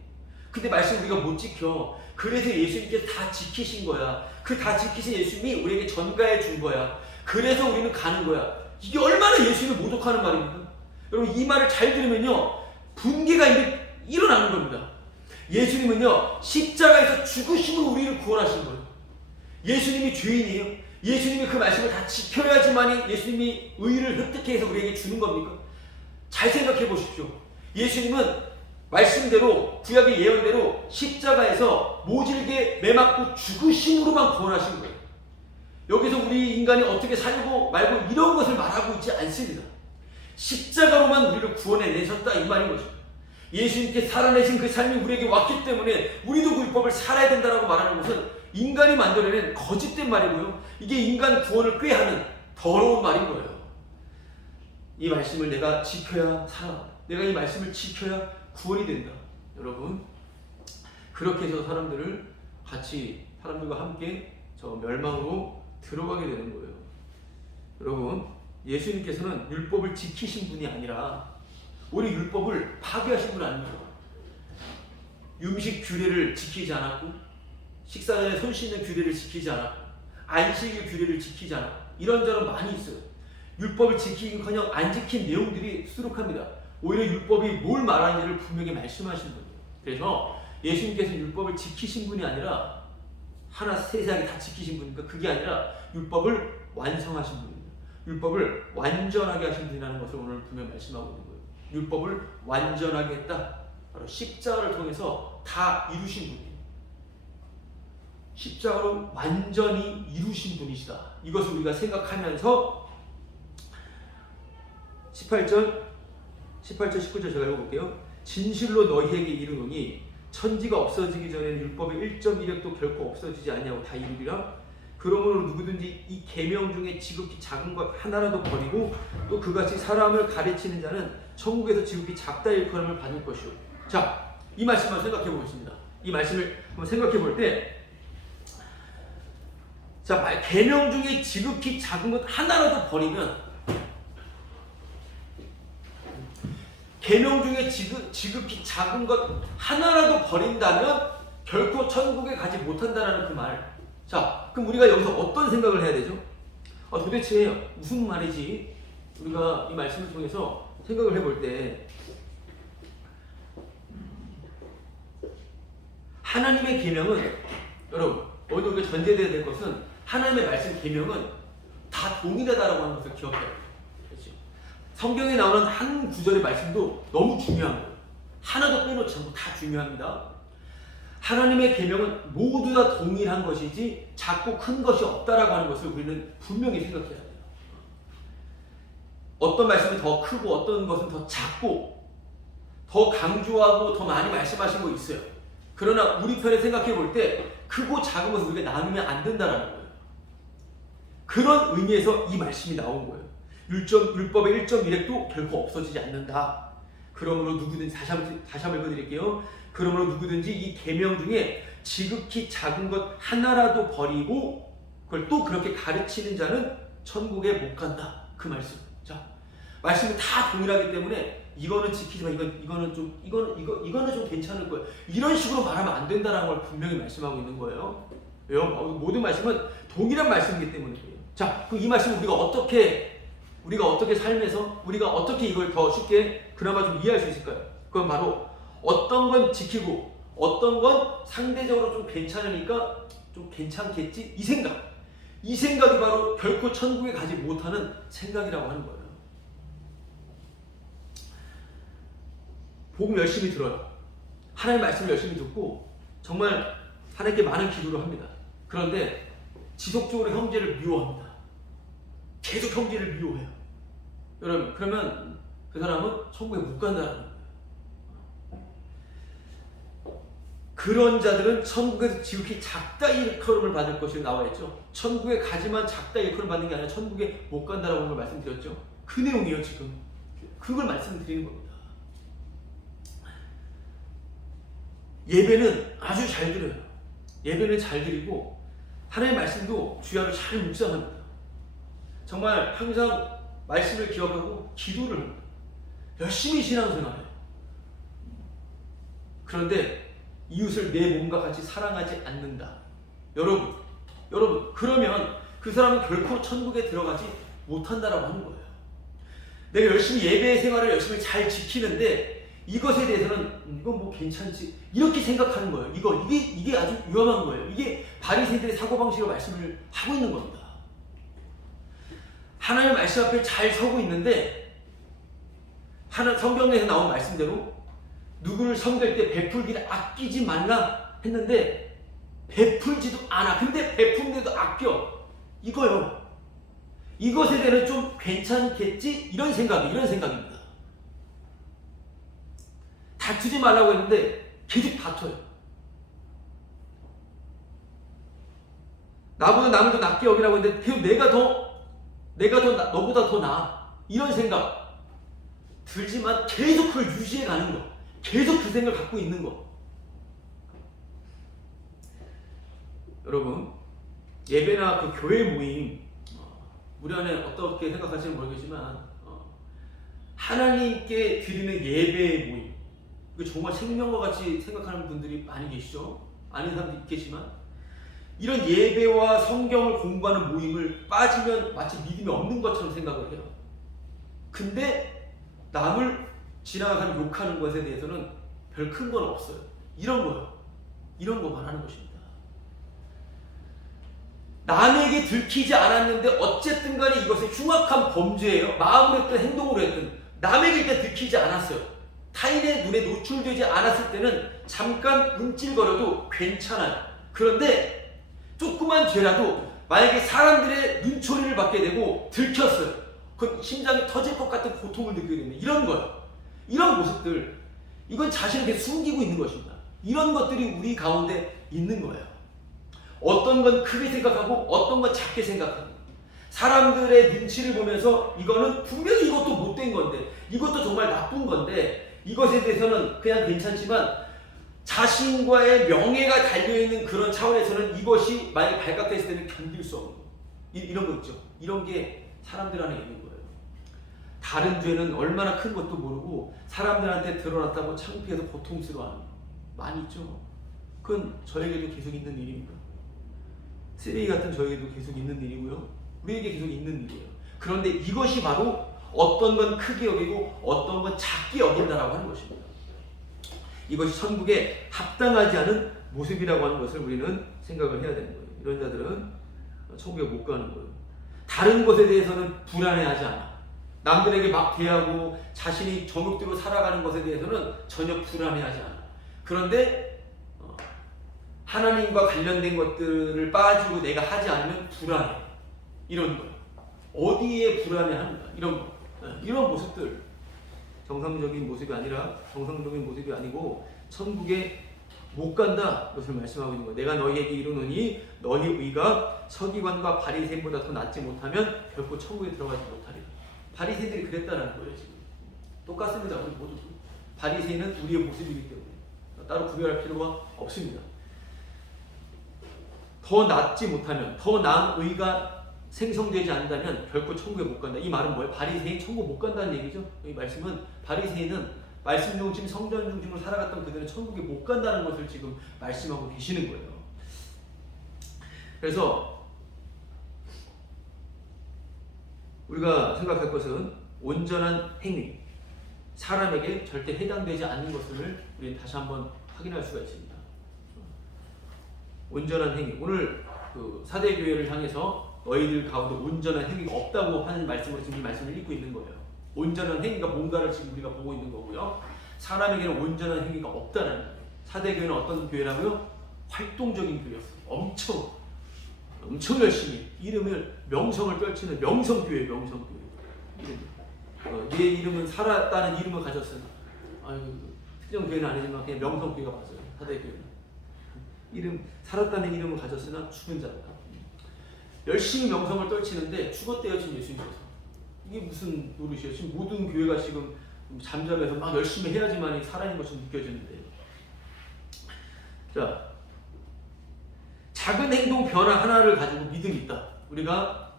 근데 말씀 우리가 못 지켜. 그래서 예수님께서 다 지키신 거야. 그 다 지키신 예수님이 우리에게 전가해 준 거야. 그래서 우리는 가는 거야. 이게 얼마나 예수님을 모독하는 말입니까? 여러분, 이 말을 잘 들으면요, 분개가 일어나는 겁니다. 예수님은요, 십자가에서 죽으심으로 우리를 구원하신 거예요. 예수님이 죄인이에요? 예수님이 그 말씀을 다 지켜야지만이 예수님이 의를 획득해 해서 우리에게 주는 겁니까? 잘 생각해 보십시오. 예수님은 말씀대로, 구약의 예언대로 십자가에서 모질게 매맞고 죽으심으로만 구원하신 거예요. 여기서 우리 인간이 어떻게 살고 말고 이런 것을 말하고 있지 않습니다. 십자가로만 우리를 구원해 내셨다 이 말인 거죠. 예수님께 살아내신 그 삶이 우리에게 왔기 때문에 우리도 그 율법을 살아야 된다라고 말하는 것은 인간이 만들어낸 거짓된 말이고요. 이게 인간 구원을 꾀하는 더러운 말인 거예요. 이 말씀을 내가 지켜야 살아. 내가 이 말씀을 지켜야 구원이 된다. 여러분, 그렇게 해서 사람들과 함께 저 멸망으로 들어가게 되는 거예요. 여러분, 예수님께서는 율법을 지키신 분이 아니라 오히려 율법을 파괴하신 분 아닙니다. 음식 규례를 지키지 않았고, 식사 전에 손 씻는 규례를 지키지 않았고, 안식일 규례를 지키지 않았고, 이런저런 많이 있어요. 율법을 지키기는커녕 안 지킨 내용들이 수두룩합니다. 오히려 율법이 뭘 말하는지를 분명히 말씀하신 분이에요. 그래서 예수님께서 율법을 지키신 분이 아니라 하나 세세하게 다 지키신 분이니까 그게 아니라 율법을 완성하신 분입니다. 율법을 완전하게 하신 분이라는 것을 오늘 분명히 말씀하고 있는 거예요. 율법을 완전하게 했다. 바로 십자가를 통해서 다 이루신 분이에요. 십자가로 완전히 이루신 분이시다. 이것을 우리가 생각하면서 18절, 19절 제가 읽어볼게요. 진실로 너희에게 이르노니 천지가 없어지기 전에는 율법의 1.1획도 결코 없어지지 아니하고 다 이루리라. 그러므로 누구든지 이 계명 중에 지극히 작은 것 하나라도 버리고 또 그같이 사람을 가르치는 자는 천국에서 지극히 작다 일컬음을 받을 것이오. 자, 이 말씀을 생각해 보겠습니다. 이 말씀을 한번 생각해 볼 때, 자, 계명 중에 지극히 작은 것 하나라도 버리면, 계명 중에 지극히 작은 것 하나라도 버린다면 결코 천국에 가지 못한다라는 그 말. 자, 그럼 우리가 여기서 어떤 생각을 해야 되죠? 도대체 무슨 말이지? 우리가 이 말씀을 통해서 생각을 해볼 때, 하나님의 계명은, 여러분, 오늘 우리가 전제되어야 될 것은 하나님의 말씀 계명은 다 동일하다라고 하는 것을 기억해야 돼요. 그렇지? 성경에 나오는 한 구절의 말씀도 너무 중요한 거예요. 하나도 빼놓지 않고 다 중요합니다. 하나님의 계명은 모두 다 동일한 것이지 작고 큰 것이 없다라고 하는 것을 우리는 분명히 생각해야 돼요. 어떤 말씀은 더 크고 어떤 것은 더 작고 더 강조하고 더 많이 말씀하신 거 있어요. 그러나 우리 편에 생각해 볼 때 크고 작은 것을 우리가 나누면 안 된다라는 거예요. 그런 의미에서 이 말씀이 나온 거예요. 율법의 1.1획도 결코 없어지지 않는다. 그러므로 누구든지 다시 한번 읽어드릴게요. 그러므로 누구든지 이 계명 중에 지극히 작은 것 하나라도 버리고 그걸 또 그렇게 가르치는 자는 천국에 못 간다. 그 말씀. 자, 말씀은 다 동일하기 때문에 이거는 지키지만 이거는 좀 괜찮을 거예요. 이런 식으로 말하면 안 된다라는 걸 분명히 말씀하고 있는 거예요. 왜요? 모든 말씀은 동일한 말씀이기 때문이에요. 자, 그럼 이 말씀을 우리가 어떻게 삶에서 우리가 어떻게 이걸 더 쉽게 그나마 좀 이해할 수 있을까요? 그건 바로 어떤 건 지키고 어떤 건 상대적으로 좀 괜찮으니까 좀 괜찮겠지? 이 생각이 바로 결코 천국에 가지 못하는 생각이라고 하는 거예요. 복음 열심히 들어요. 하나님의 말씀을 열심히 듣고 정말 하나님께 많은 기도를 합니다. 그런데 지속적으로 형제를 미워합니다. 계속 형제를 미워해요. 여러분, 그러면 그 사람은 천국에 못 간다는 거예요. 그런 자들은 천국에서 지극히 작다 일컬음을 받을 것이 나와 있죠. 천국에 가지만 작다 일컬음 받는 게 아니라 천국에 못 간다라고 하는 걸 말씀드렸죠. 그 내용이에요, 지금. 그걸 말씀드리는 겁니다. 예배는 아주 잘 드려요. 예배는 잘 드리고 하나님의 말씀도 주야로 잘 묵상합니다. 정말 항상 말씀을 기억하고 기도를 합니다. 열심히 신앙생활해요. 그런데 이웃을 내 몸과 같이 사랑하지 않는다. 여러분, 그러면 그 사람은 결코 천국에 들어가지 못한다라고 하는 거예요. 내가 열심히 예배 생활을 열심히 잘 지키는데 이것에 대해서는 이건 뭐 괜찮지 이렇게 생각하는 거예요. 이게 아주 위험한 거예요. 이게 바리새인들의 사고방식으로 말씀을 하고 있는 겁니다. 하나님의 말씀 앞에 잘 서고 있는데 성경에서 나온 말씀대로 누구를 섬길 때 베풀기를 아끼지 말라 했는데 베풀지도 않아. 근데 베푼데도 아껴. 이거요. 이것에 대해서 좀 괜찮겠지? 이런 생각입니다. 다투지 말라고 했는데 계속 다퉈요. 나보다 남을 더 낫게 여기라고 했는데 계속 너보다 더 나아. 이런 생각 들지만 계속 그걸 유지해 가는 거. 계속 그 생각을 갖고 있는 거. 여러분 예배나 그 교회 모임 우리 안에 어떻게 생각하시는지 모르겠지만 하나님께 드리는 예배의 모임 이거 정말 생명과 같이 생각하는 분들이 많이 계시죠? 아닌 사람도 있겠지만 이런 예배와 성경을 공부하는 모임을 빠지면 마치 믿음이 없는 것처럼 생각을 해요. 근데 남을 지나가는 욕하는 것에 대해서는 별 큰 건 없어요. 이런 거요. 이런 것만 하는 것입니다. 남에게 들키지 않았는데 어쨌든 간에 이것은 흉악한 범죄예요. 마음으로 했든 행동으로 했든 남에게 일단 들키지 않았어요. 타인의 눈에 노출되지 않았을 때는 잠깐 움찔거려도 괜찮아요. 그런데 조그만 죄라도 만약에 사람들의 눈초리를 받게 되고 들켰어요. 그 심장이 터질 것 같은 고통을 느끼게 됩니다. 이런 거요. 이런 모습들 이건 자신에게 숨기고 있는 것입니다. 이런 것들이 우리 가운데 있는 거예요. 어떤 건 크게 생각하고 어떤 건 작게 생각하고 사람들의 눈치를 보면서 이거는 분명히 이것도 못된 건데 이것도 정말 나쁜 건데 이것에 대해서는 그냥 괜찮지만 자신과의 명예가 달려있는 그런 차원에서는 이것이 만약에 발각됐을 때는 견딜 수 없는 거예요. 이런 거 있죠. 이런 게 사람들 안에 있는 거예요. 다른 죄는 얼마나 큰 것도 모르고 사람들한테 드러났다고 창피해서 고통스러워하는 거 많이 있죠. 그건 저에게도 계속 있는 일입니다. 쓰레기 같은 저에게도 계속 있는 일이고요. 우리에게 계속 있는 일이에요. 그런데 이것이 바로 어떤 건 크게 여기고 어떤 건 작게 여긴다라고 하는 것입니다. 이것이 천국에 합당하지 않은 모습이라고 하는 것을 우리는 생각을 해야 되는 거예요. 이런 자들은 천국에 못 가는 거예요. 다른 것에 대해서는 불안해하지 않아. 남들에게 막 대하고 자신이 정욕대로 살아가는 것에 대해서는 전혀 불안해하지 않아. 그런데 하나님과 관련된 것들을 빠지고 내가 하지 않으면 불안해. 이런 거예요. 어디에 불안해하는가? 이런 거. 이런 모습들. 정상적인 모습이 아니라 정상적인 모습이 아니고 천국에 못 간다. 그것을 말씀하고 있는 거예요. 내가 너희에게 이르노니 너희 의가 서기관과 바리새인보다 더 낫지 못하면 결코 천국에 들어가지 못하리라. 바리새인들이 그랬다는 거예요. 지금. 똑같습니다. 우리 모두. 바리새인은 우리의 모습이기 때문에 따로 구별할 필요가 없습니다. 더 낫지 못하면 더 나은 의가 생성되지 않는다면 결코 천국에 못 간다. 이 말은 뭐예요? 바리새인 천국 못 간다는 얘기죠. 이 말씀은 바리새인은 말씀 중심 성전 중심으로 살아갔던 그들은 천국에 못 간다는 것을 지금 말씀하고 계시는 거예요. 그래서 우리가 생각할 것은 온전한 행위, 사람에게 절대 해당되지 않는 것을 우리는 다시 한번 확인할 수가 있습니다. 온전한 행위. 오늘 그 사대교회를 향해서 너희들 가운데 온전한 행위가 없다고 하는 말씀으로 지금 이 말씀을 읽고 있는 거예요. 온전한 행위가 뭔가를 지금 우리가 보고 있는 거고요. 사람에게는 온전한 행위가 없다는 거예요. 사대교회는 어떤 교회라고요? 활동적인 교회였어요. 엄청 열심히 명성을 떨치는 명성교회, 명성교회. 내 이름은 살았다는 이름을 가졌으나 특정 교회는 아니지만 그냥 명성교회가 맞아요. 사대교회는. 살았다는 이름을 가졌으나 죽은 자다. 열심히 명성을 떨치는데 죽었대요, 지금 예수님께서. 이게 무슨 노릇이에요? 지금 모든 교회가 지금 잠잠해서 막 열심히 해야지만 살아있는 것처럼 느껴지는데. 자, 작은 행동 변화 하나를 가지고 믿음이 있다. 우리가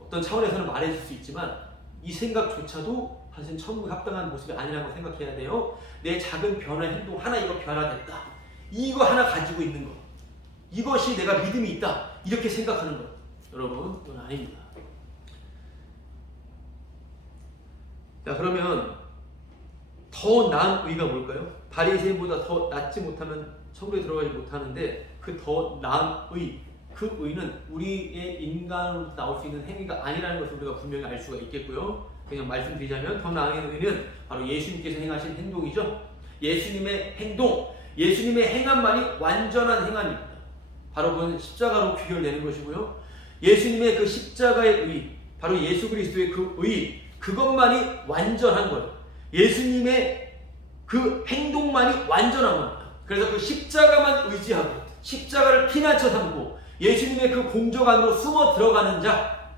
어떤 차원에서는 말해줄 수 있지만 이 생각조차도 사실 천국에 합당한 모습이 아니라고 생각해야 돼요. 내 작은 변화, 행동 하나 이거 변화됐다. 이거 하나 가지고 있는 것. 이것이 내가 믿음이 있다. 이렇게 생각하는 것. 여러분, 그건 아닙니다. 자, 그러면 더 나은 의가 뭘까요? 바리새인보다 더 낫지 못하면 천국에 들어가지 못하는데 그 더 나은 의, 그 의는 우리의 인간으로 나올 수 있는 행위가 아니라는 것을 우리가 분명히 알 수가 있겠고요. 그냥 말씀드리자면 더 나은 의는 바로 예수님께서 행하신 행동이죠. 예수님의 행동, 예수님의 행함만이 완전한 행함입니다. 바로 그건 십자가로 귀결되는 것이고요. 예수님의 그 십자가의 의, 바로 예수 그리스도의 그 의, 그것만이 완전한 거예요. 예수님의 그 행동만이 완전한 겁니다. 그래서 그 십자가만 의지하고 십자가를 피난처 삼고 예수님의 그 공적 안으로 숨어 들어가는 자,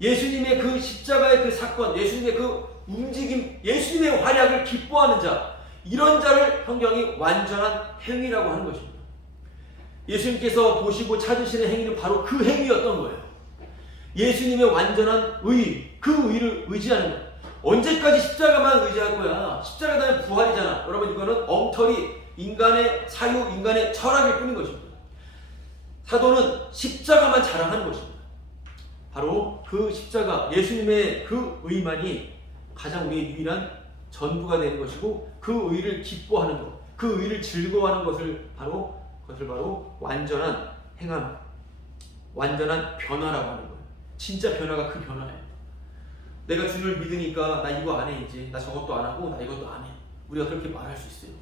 예수님의 그 십자가의 그 사건, 예수님의 그 움직임, 예수님의 활약을 기뻐하는 자, 이런 자를 성경이 완전한 행위라고 하는 것입니다. 예수님께서 보시고 찾으시는 행위는 바로 그 행위였던 거예요. 예수님의 완전한 의, 그 의를 의지하는 거예요. 언제까지 십자가만 의지할 거야? 십자가 다음에 부활이잖아. 여러분, 이거는 엉터리, 인간의 사유, 인간의 철학일 뿐인 것입니다. 사도는 십자가만 자랑하는 것입니다. 바로 그 십자가, 예수님의 그 의만이 가장 우리의 유일한 전부가 되는 것이고, 그 의를 기뻐하는 것, 그 의를 즐거워하는 것을 바로 완전한 행함, 완전한 변화라고 하는 거예요. 진짜 변화가 그 변화예요. 내가 주님을 믿으니까 나 이거 안 해, 이제 나 저것도 안 하고 나 이것도 안 해. 우리가 그렇게 말할 수 있어요.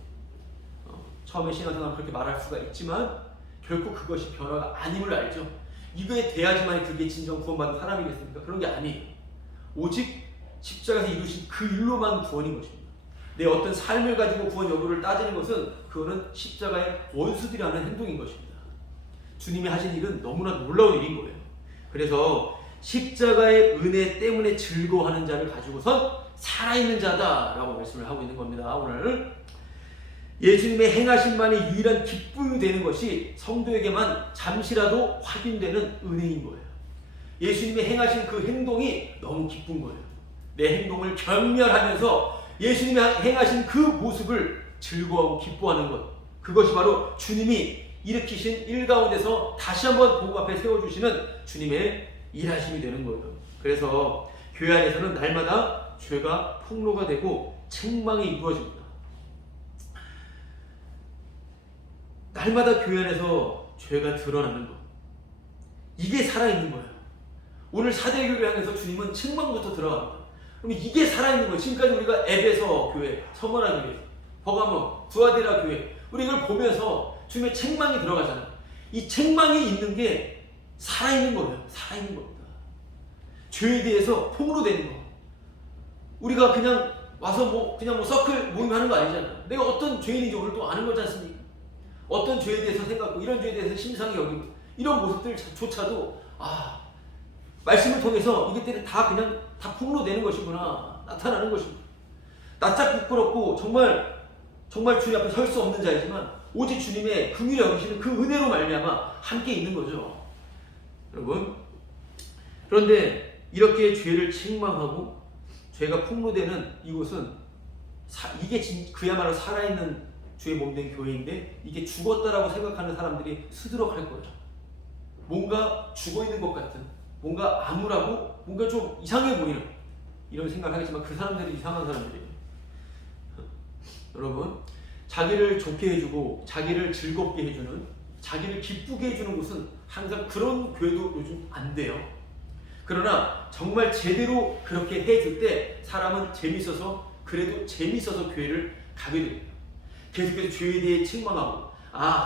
처음에 신앙생활은 그렇게 말할 수가 있지만 결코 그것이 변화가 아님을 알죠. 이거에 대하지만 그게 진정 구원받은 사람이겠습니까? 그런 게 아니에요. 오직 십자가에서 이루신 그 일로만 구원인 것입니다. 내 어떤 삶을 가지고 구원 여부를 따지는 것은 그거는 십자가의 원수들이라는 행동인 것입니다. 주님이 하신 일은 너무나 놀라운 일인 거예요. 그래서 십자가의 은혜 때문에 즐거워하는 자를 가지고선 살아있는 자다라고 말씀을 하고 있는 겁니다. 오늘 예수님의 행하심만이 유일한 기쁨이 되는 것이 성도에게만 잠시라도 확인되는 은혜인 거예요. 예수님의 행하신 그 행동이 너무 기쁜 거예요. 내 행동을 경멸하면서 예수님이 행하신 그 모습을 즐거워하고 기뻐하는 것, 그것이 바로 주님이 일으키신 일 가운데서 다시 한번 복음 앞에 세워주시는 주님의 일하심이 되는 거예요. 그래서 교회 안에서는 날마다 죄가 폭로가 되고 책망이 이루어집니다. 날마다 교회 안에서 죄가 드러나는 것, 이게 살아있는 거예요. 오늘 사대교를 향해서 주님은 책망부터 들어갑니다. 그럼 이게 살아있는 거예요. 지금까지 우리가 에베소 교회, 서머나 교회, 버가모, 두아데라 교회, 우리 이걸 보면서 주님의 책망이 들어가잖아요. 이 책망이 있는 게 살아있는 거예요. 살아있는 겁니다. 죄에 대해서 폭로되는 거. 우리가 그냥 와서 그냥 서클 모임하는 거 아니잖아요. 내가 어떤 죄인인지 오늘 또 아는 거지 않습니까? 어떤 죄에 대해서 생각하고 이런 죄에 대해서 심상히 여기고 이런 모습들조차도 말씀을 통해서 이것들이 다 그냥 다 폭로되는 것이구나, 나타나는 것입니다. 낯짝 부끄럽고 정말 주님 앞에 설 수 없는 자이지만 오직 주님의 긍휼히 여기시는 그 은혜로 말미암아 함께 있는 거죠. 여러분, 그런데 이렇게 죄를 책망하고 죄가 폭로되는 이곳은 이게 그야말로 살아있는 주의 몸된 교회인데 이게 죽었다라고 생각하는 사람들이 수두룩할 거예요. 뭔가 죽어있는 것 같은, 뭔가 암울하고 뭔가 좀 이상해 보이는 이런 생각을 하겠지만 그 사람들이 이상한 사람들이에요. 여러분, 자기를 좋게 해주고 자기를 즐겁게 해주는, 자기를 기쁘게 해주는 곳은 항상 그런 교회도 요즘 안 돼요. 그러나 정말 제대로 그렇게 해줄 때 사람은 그래도 재밌어서 교회를 가게 됩니다. 계속해서 죄에 대해 책망하고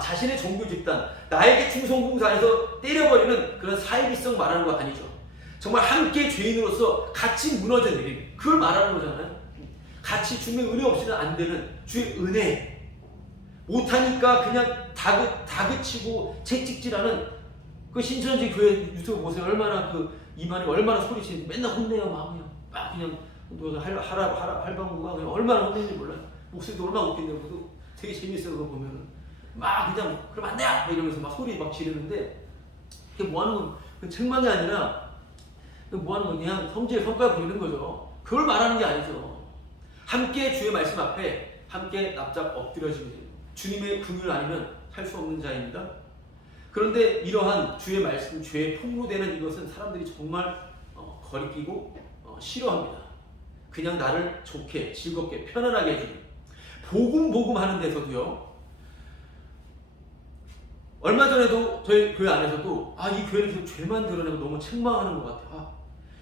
자신의 종교 집단, 나에게 충성봉사해서 때려버리는 그런 사이비성 말하는 거 아니죠. 정말 함께 죄인으로서 같이 무너져 내리는, 그걸 말하는 거잖아요. 같이 주님의 은혜 없이는 안 되는 주의 은혜. 못하니까 그냥 다그치고 채찍질하는 그 신천지 교회 유튜브 보세요. 얼마나 이만이 얼마나 소리치는지 맨날 혼내요. 막 그냥 할방구가 그냥 얼마나 혼내는지 몰라요. 목소리도 얼마나 웃긴데 그래도 되게 재밌어요. 그거 보면은 막 그냥 그럼 안 돼! 이러면서 막 소리 막 지르는데 그게 뭐 하는 건 책망이 아니라 뭐 하는 건 그냥 성질의 성과를 부리는 거죠. 그걸 말하는 게 아니죠. 함께 주의 말씀 앞에 함께 납작 엎드려지면 돼요. 주님의 긍휼 아니면 할 수 없는 자입니다. 그런데 이러한 주의 말씀, 죄에 폭로되는 이것은 사람들이 정말 거리끼고 싫어합니다. 그냥 나를 좋게, 즐겁게, 편안하게 해주는 복음 하는 데서도요. 얼마 전에도 저희 교회 안에서도 이 교회는 계속 죄만 드러내고 너무 책망하는 것 같아요.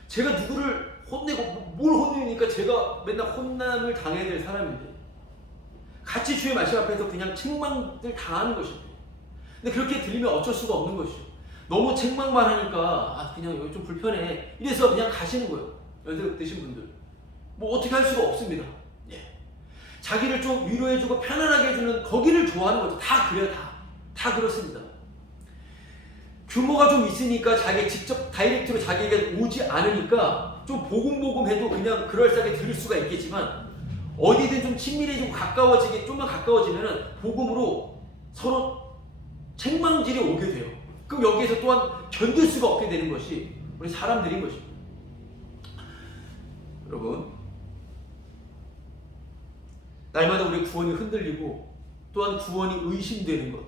제가 누구를 혼내고 뭘 혼내니까 제가 맨날 혼남을 당해야 될 사람인데 같이 주의 말씀 앞에서 그냥 책망들 당하는 것입니다. 근데 그렇게 들리면 어쩔 수가 없는 것이죠. 너무 책망만 하니까 그냥 여기 좀 불편해 이래서 그냥 가시는 거예요. 연세 드신 분들 뭐 어떻게 할 수가 없습니다. 자기를 좀 위로해주고 편안하게 해주는 거기를 좋아하는 거죠. 다 그래요. 다 그렇습니다. 규모가 좀 있으니까 자기 직접 다이렉트로 자기에게 오지 않으니까 좀 복음 해도 그냥 그럴싸하게 들을 수가 있겠지만 어디든 좀 친밀해지고 좀만 가까워지면은 복음으로 서로 책망질이 오게 돼요. 그럼 여기에서 또한 견딜 수가 없게 되는 것이 우리 사람들인 것입니다. 여러분, 날마다 우리 구원이 흔들리고 또한 구원이 의심되는 것,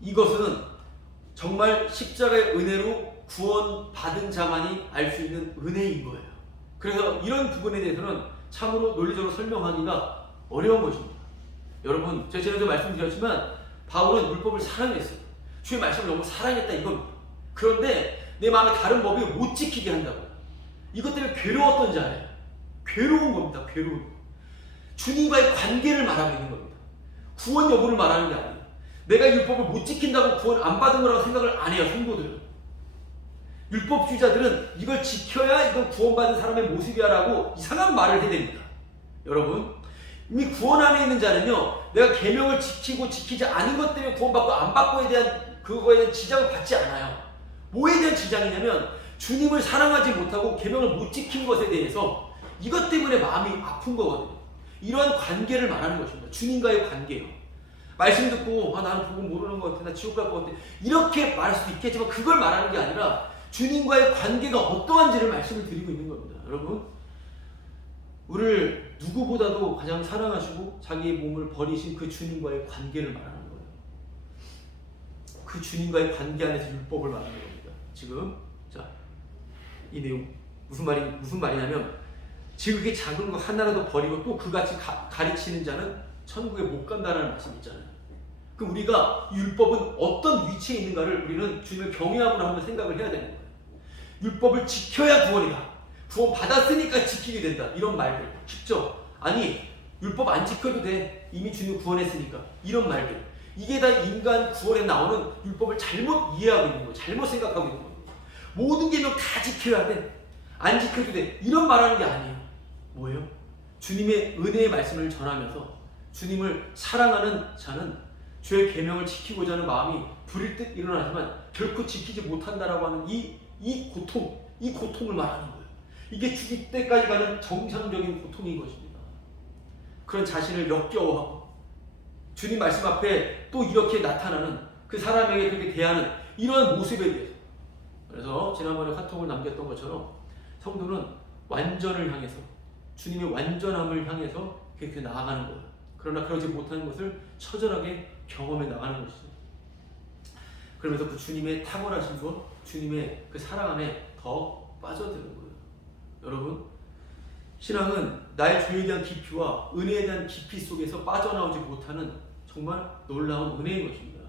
이것은 정말 십자가의 은혜로 구원받은 자만이 알 수 있는 은혜인 거예요. 그래서 이런 부분에 대해서는 참으로 논리적으로 설명하기가 어려운 것입니다. 여러분, 제가 지난주에 말씀드렸지만 바울은 율법을 사랑했어요. 주의 말씀을 너무 사랑했다 이겁니다. 그런데 내 마음에 다른 법이 못 지키게 한다고. 이것 때문에 괴로웠던 자예요. 괴로운 겁니다. 괴로운 거. 주님과의 관계를 말하고 있는 겁니다. 구원 여부를 말하는 게 아니에요. 내가 율법을 못 지킨다고 구원 안 받은 거라고 생각을 안 해요. 성도들은. 율법주의자들은 이걸 지켜야 이건 구원받은 사람의 모습이야 라고 이상한 말을 해댑니다. 여러분, 이미 구원 안에 있는 자는요, 내가 계명을 지키고 지키지 않은 것 때문에 구원받고 안 받고에 대한 그거에 대한 지장을 받지 않아요. 뭐에 대한 지장이냐면 주님을 사랑하지 못하고 계명을 못 지킨 것에 대해서 이것 때문에 마음이 아픈 거거든요. 이러한 관계를 말하는 것입니다. 주님과의 관계요. 말씀 듣고 나는 복음 모르는 것 같아, 나 지옥 갈 것 같아, 이렇게 말할 수도 있겠지만 그걸 말하는 게 아니라 주님과의 관계가 어떠한지를 말씀을 드리고 있는 겁니다. 여러분, 우리를 누구보다도 가장 사랑하시고 자기의 몸을 버리신 그 주님과의 관계를 말하는 거예요. 그 주님과의 관계 안에서 율법을 말하는 겁니다. 지금 자, 이 내용 무슨 말이냐면 지극히 작은 거 하나라도 버리고 또 그같이 가르치는 자는 천국에 못 간다는 말씀이 있잖아요. 그럼 우리가 율법은 어떤 위치에 있는가를 우리는 주님을 경외함으로 한번 생각을 해야 되는 거예요. 율법을 지켜야 구원이다. 구원 받았으니까 지키게 된다. 이런 말들 쉽죠? 아니, 율법 안 지켜도 돼. 이미 주님 구원했으니까. 이런 말들. 이게 다 인간 구원에 나오는 율법을 잘못 이해하고 있는 거예요. 잘못 생각하고 있는 거예요. 모든 계명 다 지켜야 돼. 안 지켜도 돼. 이런 말하는 게 아니에요. 뭐예요? 주님의 은혜의 말씀을 전하면서 주님을 사랑하는 자는 주의 계명을 지키고자 하는 마음이 부릴 듯 일어나지만 결코 지키지 못한다라고 하는 이 고통을 말하는 거예요. 이게 죽을 때까지 가는 정상적인 고통인 것입니다. 그런 자신을 역겨워하고 주님 말씀 앞에 또 이렇게 나타나는 그 사람에게 그렇게 대하는 이러한 모습에 대해서, 그래서 지난번에 카톡을 남겼던 것처럼 성도는 완전을 향해서, 주님의 완전함을 향해서 그렇게 나아가는 거예요. 그러나 그러지 못하는 것을 처절하게 경험해 나가는 것이죠. 그러면서 그 주님의 탁월하신 것, 주님의 그 사랑 안에 더 빠져드는 거예요. 여러분, 신앙은 나의 죄에 대한 깊이와 은혜에 대한 깊이 속에서 빠져나오지 못하는 정말 놀라운 은혜인 것입니다.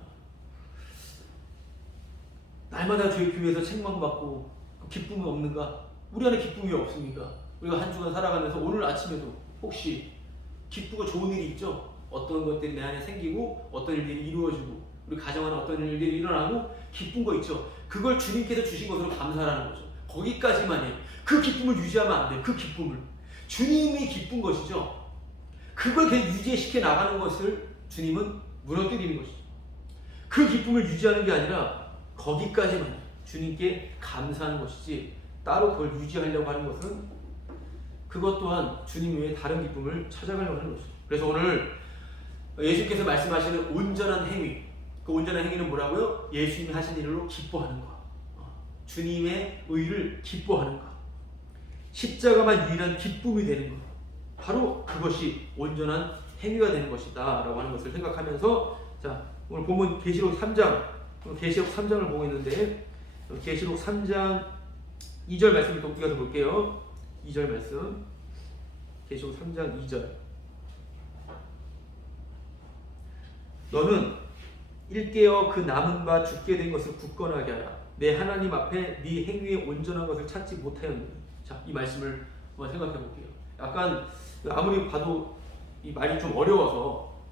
날마다 죄의 교회에서 책망받고 기쁨이 없는가? 우리 안에 기쁨이 없습니까? 우리가 한 주간 살아가면서 오늘 아침에도 혹시 기쁘고 좋은 일이 있죠? 어떤 것들이 내 안에 생기고 어떤 일들이 이루어지고 우리 가정 안에 어떤 일들이 일어나고 기쁜 거 있죠? 그걸 주님께서 주신 것으로 감사하는 거죠. 거기까지만 해요. 그 기쁨을 유지하면 안 돼요. 그 기쁨을. 주님이 기쁜 것이죠. 그걸 계속 유지시켜 나가는 것을 주님은 무너뜨리는 것이죠. 그 기쁨을 유지하는 게 아니라 거기까지만 해요. 주님께 감사하는 것이지 따로 그걸 유지하려고 하는 것은 그것 또한 주님 외에 다른 기쁨을 찾아가려고 하는 것이죠. 그래서 오늘 예수께서 말씀하시는 온전한 행위, 그 온전한 행위는 뭐라고요? 예수님이 하신 일로 기뻐하는 것, 주님의 의를 기뻐하는 것, 십자가만 유일한 기쁨이 되는 것, 바로 그것이 온전한 행위가 되는 것이다 라고 하는 것을 생각하면서, 자, 오늘 본문 계시록 3장을 보고 있는데 계시록 3장 2절 말씀을 또 이어서 볼게요. 2절 말씀, 계시록 3장 2절. 너는 일깨어 그 남은 바 죽게 된 것을 굳건하게 하라. 내 하나님 앞에 네 행위의 온전한 것을 찾지 못하였느니. 자, 이 말씀을 한번 생각해 볼게요. 약간 아무리 봐도 이 말이 좀 어려워서,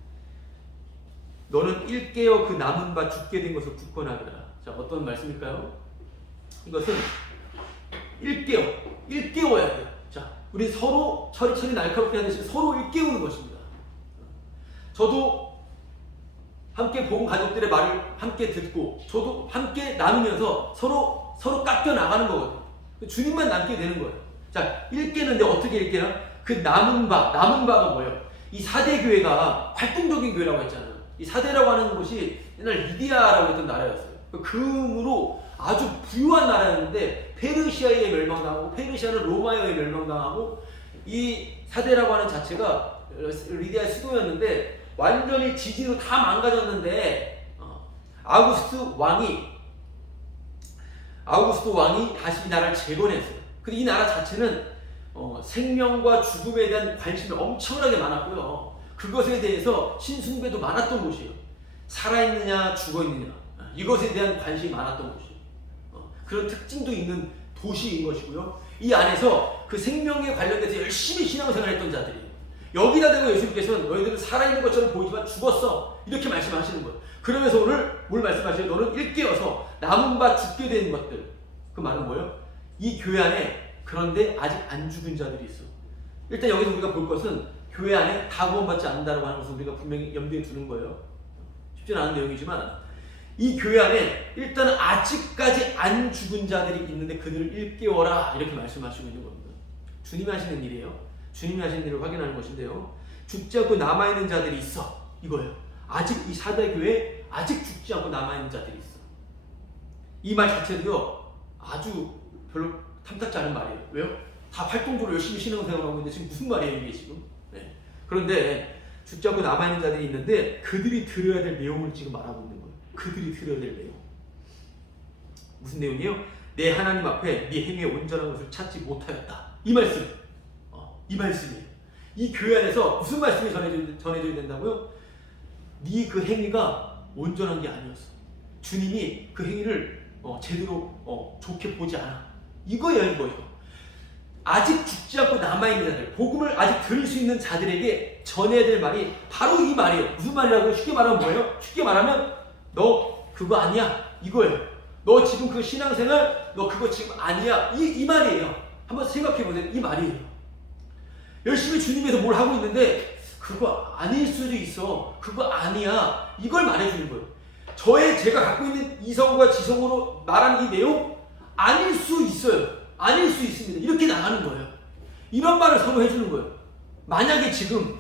너는 일깨어 그 남은 바 죽게 된 것을 굳건하게 하라. 자, 어떤 말씀일까요? 이것은 일깨워야 돼요. 자, 우리 서로 철이 날카롭게 하듯이 서로 일깨우는 것입니다. 저도 함께 본 가족들의 말을 함께 듣고 저도 함께 나누면서 서로 깎여 나가는 거거든요. 주님만 남게 되는 거예요. 자, 일깨는데 어떻게 일깨나? 그 남은 바가 뭐예요? 이 사대 교회가 활동적인 교회라고 했잖아요. 이 사대라고 하는 것이 옛날 리디아라고 했던 나라였어요. 금으로 아주 부유한 나라였는데 페르시아에 멸망당하고 페르시아는 로마에 멸망당하고 이 사대라고 하는 자체가 리디아의 수도였는데 완전히 지진으로 다 망가졌는데 아우구스도 왕이 다시 이 나라를 재건했어요. 근데 이 나라 자체는 생명과 죽음에 대한 관심이 엄청나게 많았고요. 그것에 대해서 신숭배도 많았던 곳이에요. 살아있느냐 죽어있느냐 이것에 대한 관심이 많았던 곳이에요. 그런 특징도 있는 도시인 것이고요. 이 안에서 그 생명에 관련돼서 열심히 신앙생활을 했던 자들이에요. 여기다 대고 예수님께서는 너희들은 살아있는 것처럼 보이지만 죽었어 이렇게 말씀하시는 거예요. 그러면서 오늘 뭘 말씀하셔요? 너는 일깨어서 남은 바 죽게 된 것들. 그 말은 뭐예요? 이 교회 안에 그런데 아직 안 죽은 자들이 있어. 일단 여기서 우리가 볼 것은 교회 안에 다 구원받지 않는다고 하는 것을 우리가 분명히 염두에 두는 거예요. 쉽지는 않은 내용이지만 이 교회 안에 일단 아직까지 안 죽은 자들이 있는데 그들을 일깨워라 이렇게 말씀하시고 있는 겁니다. 주님이 하시는 일이에요. 주님이 하시는 일을 확인하는 것인데요. 죽지 않고 남아있는 자들이 있어 이거예요. 아직 이 사대교회에 아직 죽지 않고 남아있는 자들이 있어. 이 말 자체도요 아주 별로 탐탁지 않은 말이에요. 왜요? 다 활동적으로 열심히 신앙생활하고 있는데 지금 무슨 말이에요 이게 지금? 네. 그런데 죽지 않고 남아있는 자들이 있는데 그들이 들어야 될 내용을 지금 말하고 있는 거예요. 그들이 들어야 될 내용. 무슨 내용이에요? 내 하나님 앞에 네 행위의 온전한 것을 찾지 못하였다. 이 말씀. 이 말씀이에요. 이 교회 안에서 무슨 말씀이 전해져야 된다고요? 네 그 행위가 온전한 게 아니었어. 주님이 그 행위를 제대로 좋게 보지 않아. 이거예요, 이거예요. 아직 죽지 않고 남아있는 자들, 복음을 아직 들을 수 있는 자들에게 전해야 될 말이 바로 이 말이에요. 무슨 말이라고요? 쉽게 말하면 뭐예요? 쉽게 말하면 너 그거 아니야. 이거예요. 너 지금 그 신앙생활 너 그거 지금 아니야. 이 말이에요. 한번 생각해보세요. 이 말이에요. 열심히 주님에서 뭘 하고 있는데 그거 아닐 수도 있어. 그거 아니야. 이걸 말해주는 거예요. 제가 갖고 있는 이성과 지성으로 말하는 이 내용 아닐 수 있어요. 아닐 수 있습니다. 이렇게 나가는 거예요. 이런 말을 서로 해주는 거예요. 만약에 지금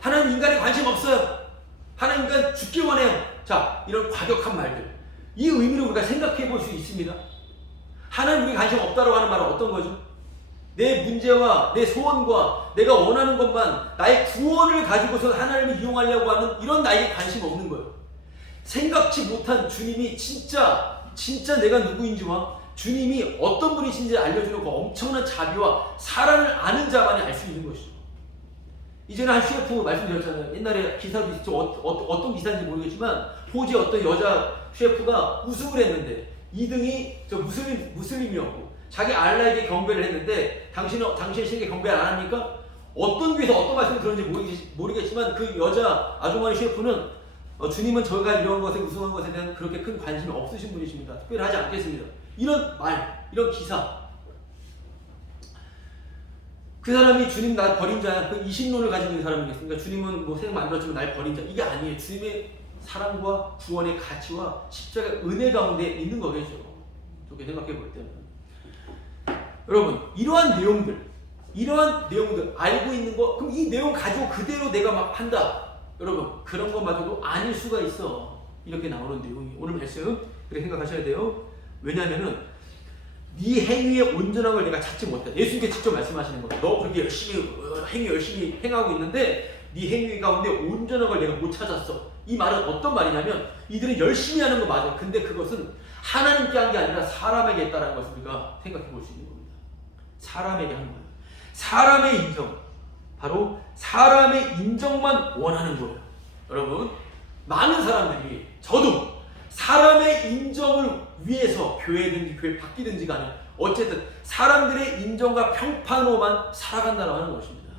하나님 인간에 관심 없어요. 하나님 인간 죽기 원해요. 자, 이런 과격한 말들. 이 의미로 우리가 생각해 볼 수 있습니다. 하나님 우리에 관심 없다고 하는 말은 어떤 거죠? 내 문제와 내 소원과 내가 원하는 것만 나의 구원을 가지고서 하나님을 이용하려고 하는 이런 나에게 관심 없는 거예요. 생각지 못한 주님이 진짜 내가 누구인지와 주님이 어떤 분이신지 알려주는 그 엄청난 자비와 사랑을 아는 자만이 알 수 있는 것이죠. 이제는 한 셰프 말씀드렸잖아요. 옛날에 기사도 있죠. 어떤 기사인지 모르겠지만 호주의 어떤 여자 셰프가 우승을 했는데 2등이 저 무슬림이었고 자기 알라에게 경배를 했는데 당신의 신에게 경배를 안 합니까? 어떤 교회에서 어떤 말씀을 들었는지 모르겠지만 그 여자 아주머니 셰프는 주님은 저희가 이런 것에 우승한 것에 대한 그렇게 큰 관심이 없으신 분이십니다. 특별히 하지 않겠습니다. 이런 말, 이런 기사. 그 사람이 주님 날 버린 자야. 그 이신론을 가지고 있는 사람이겠습니까? 주님은 뭐 세상 만들었지만 날 버린 자. 이게 아니에요. 주님의 사랑과 구원의 가치와 십자가의 은혜 가운데 있는 거겠죠. 좋게 생각해 볼 때는. 여러분, 이러한 내용들 알고 있는 거, 그럼 이 내용 가지고 그대로 내가 막 한다. 여러분, 그런 것마저도 아닐 수가 있어. 이렇게 나오는 내용이 오늘 말씀 그렇게 생각하셔야 돼요. 왜냐하면은 네 행위의 온전한 걸 내가 찾지 못해. 예수님께 직접 말씀하시는 거예요. 너 그렇게 열심히 행하고 있는데 네 행위 가운데 온전한 걸 내가 못 찾았어. 이 말은 어떤 말이냐면 이들은 열심히 하는 거 맞아. 근데 그것은 하나님께 한 게 아니라 사람에게 했다는 것을 우리가 생각해 볼 수 있는 겁니다. 사람에게 한 거예요. 사람의 인정. 바로 사람의 인정만 원하는 거예요. 여러분, 많은 사람들이 저도 사람의 인정을 위해서 교회든지 교회 바뀌든지 간에 어쨌든 사람들의 인정과 평판으로만 살아간다고 하는 것입니다.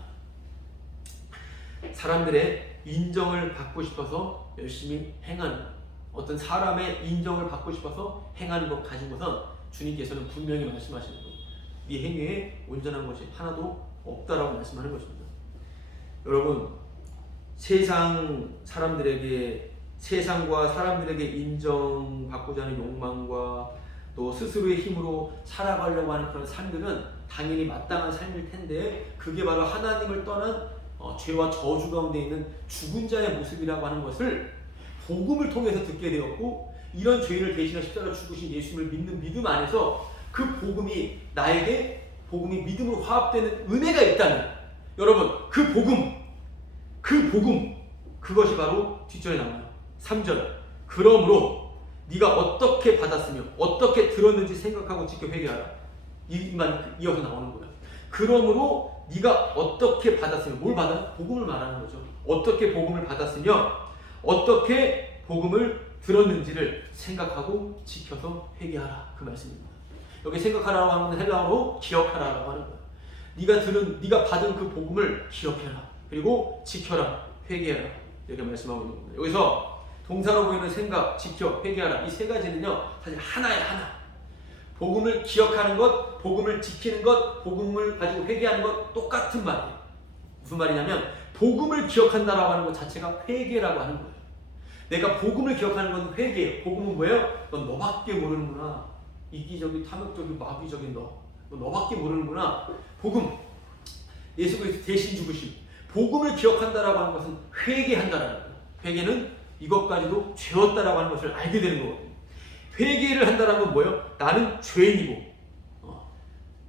사람들의 인정을 받고 싶어서 열심히 행하는 어떤 사람의 인정을 받고 싶어서 행하는 것 가지고선 주님께서는 분명히 말씀하시는 거예요. 네 행위에 온전한 것이 하나도 없다라고 말씀하는 것입니다. 여러분, 세상과 사람들에게 인정받고자 하는 욕망과 또 스스로의 힘으로 살아가려고 하는 그런 삶들은 당연히 마땅한 삶일 텐데 그게 바로 하나님을 떠난 죄와 저주 가운데 있는 죽은 자의 모습이라고 하는 것을 복음을 통해서 듣게 되었고 이런 죄인을 대신하여 십자가 죽으신 예수님을 믿는 믿음 안에서 그 복음이 나에게 복음이 믿음으로 화합되는 은혜가 있다는 여러분 그 복음 그것이 바로 뒷절에 나옵니다. 3절 그러므로 네가 어떻게 받았으며 어떻게 들었는지 생각하고 지켜 회개하라. 이만 이어서 나오는 거예요. 그러므로 네가 어떻게 받았으며 뭘 받아? 복음을 말하는 거죠. 어떻게 복음을 받았으며 어떻게 복음을 들었는지를 생각하고 지켜서 회개하라. 그 말씀입니다. 여기 생각하라고 하는 헬라어로 기억하라고 하는 거예요. 네가 받은 그 복음을 기억해라. 그리고 지켜라. 회개하라. 이렇게 말씀하고 있는 겁니다. 여기서 동사로 보이는 생각, 지켜, 회개하라. 이 세 가지는요. 사실 하나에 하나. 복음을 기억하는 것, 복음을 지키는 것, 복음을 가지고 회개하는 것 똑같은 말이에요. 무슨 말이냐면 복음을 기억한다라고 하는 것 자체가 회개라고 하는 거예요. 내가 복음을 기억하는 건 회개예요. 복음은 뭐예요? 넌 너밖에 모르는구나. 이기적인, 탐욕적인, 마귀적인 너밖에 모르는구나. 복음, 예수 그리스도 대신 죽으심. 복음을 기억한다라고 하는 것은 회개한다라는 거예요. 회개는 이것까지도 죄였다라고 하는 것을 알게 되는 거거든요. 회개를 한다는 건 뭐예요? 나는 죄인이고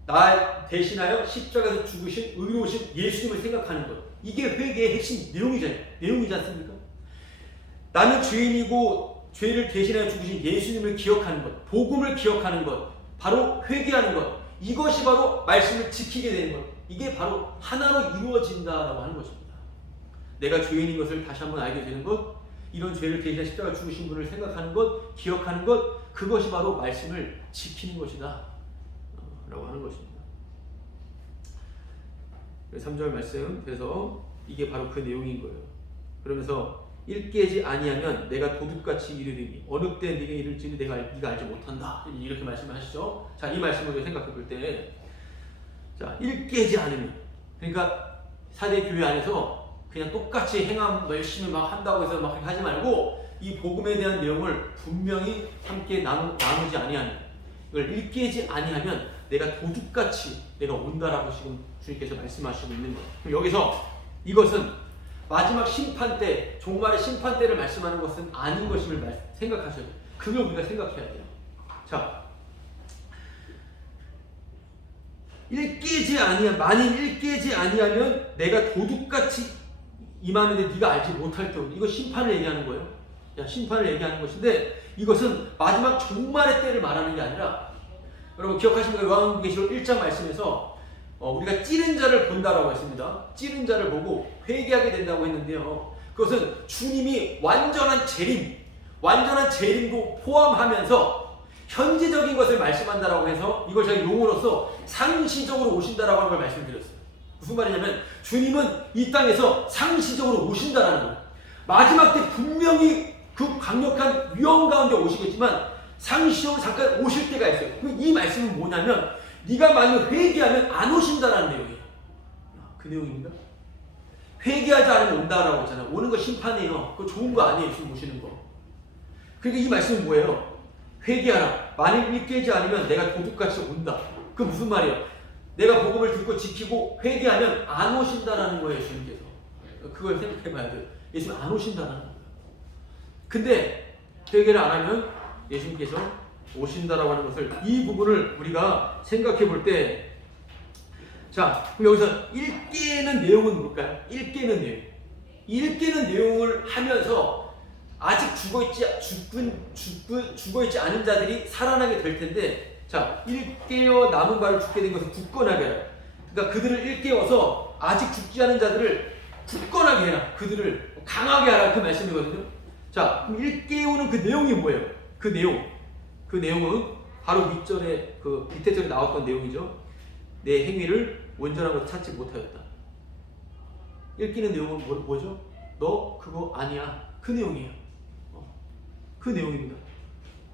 나 대신하여 십자가에서 죽으신 의로우신 예수님을 생각하는 것. 이게 회개의 핵심 내용이지 않습니까? 나는 죄인이고 죄를 대신하여 죽으신 예수님을 기억하는 것, 복음을 기억하는 것, 바로 회개하는 것. 이것이 바로 말씀을 지키게 되는 것. 이게 바로 하나로 이루어진다라고 하는 것입니다. 내가 죄인인 것을 다시 한번 알게 되는 것, 이런 죄를 대신해 십자가 죽으신 분을 생각하는 것, 기억하는 것, 그것이 바로 말씀을 지키는 것이다 라고 하는 것입니다. 3절 말씀, 그래서 이게 바로 그 내용인 거예요. 그러면서 일깨지 아니하면 내가 도둑같이 이르리니 어느 때 네가 이를지는 네가 알지 못한다. 이렇게 말씀하시죠. 자, 이 말씀을 생각해 볼 때, 자, 일깨지 않으면, 그러니까 사대 교회 안에서 그냥 똑같이 행함 열심히 막 한다고 해서 막 하지 말고 이 복음에 대한 내용을 분명히 함께 나누지 아니하는, 이걸 일깨지 아니하면 내가 도둑같이 내가 온다라고 지금 주님께서 말씀하시고 있는 거예요. 그럼 여기서 이것은 마지막 심판 때, 종말의 심판 때를 말씀하는 것은 아닌 것임을 생각하셔야 돼요. 그걸 우리가 생각해야 돼요. 자, 만일 일깨지 아니하면 내가 도둑같이 임하는데 네가 알지 못할 경우, 이거 심판을 얘기하는 거예요. 심판을 얘기하는 것인데 이것은 마지막 종말의 때를 말하는 게 아니라, 여러분 기억하십니까? 요한계시록 1장 말씀에서 우리가 찌른 자를 본다라고 했습니다. 찌른 자를 보고 회개하게 된다고 했는데요. 그것은 주님이 완전한 재림도 포함하면서 현재적인 것을 말씀한다라고 해서 이걸 제가 용어로서 상시적으로 오신다라고 하는 걸 말씀드렸어요. 무슨 말이냐면 주님은 이 땅에서 상시적으로 오신다라는 거예요. 마지막 때 분명히 그 강력한 위험 가운데 오시겠지만 상시적으로 잠깐 오실 때가 있어요. 이 말씀은 뭐냐면 네가 만약 회개하면 안 오신다라는 내용이에요. 그 내용입니다. 회개하지 않으면 온다라고 했잖아요. 오는 거 심판이에요. 그거 좋은 거 아니에요. 지금 오시는 거. 그러니까 이 말씀은 뭐예요? 회개하라. 만일 일깨지 않으면 내가 도둑같이 온다. 그 무슨 말이에요? 내가 복음을 듣고 지키고 회개하면 안 오신다라는 거예요. 예수님께서. 그걸 생각해봐야 돼요. 예수님 안 오신다라는 거예요. 근데 회개를 안 하면 예수님께서 오신다라고 하는 것을, 이 부분을 우리가 생각해 볼 때, 자, 그럼 여기서 일깨는 내용은 뭘까요? 일깨는 내용. 일깨는 내용을 하면서 아직 죽어있지 않은 자들이 살아나게 될 텐데, 자, 일깨어 남은 바를 죽게 된 것을 굳건하게 하라. 그러니까 그들을 일깨워서 아직 죽지 않은 자들을 굳건하게 해라. 그들을 강하게 하라. 그 말씀이거든요. 자, 그럼 일깨우는 그 내용이 뭐예요? 그 내용은 바로 밑절에, 그 밑에 절에 나왔던 내용이죠. 내 행위를 온전한 것 찾지 못하였다. 읽기는 내용은 뭐죠? 너 그거 아니야. 그 내용이에요. 그 내용입니다.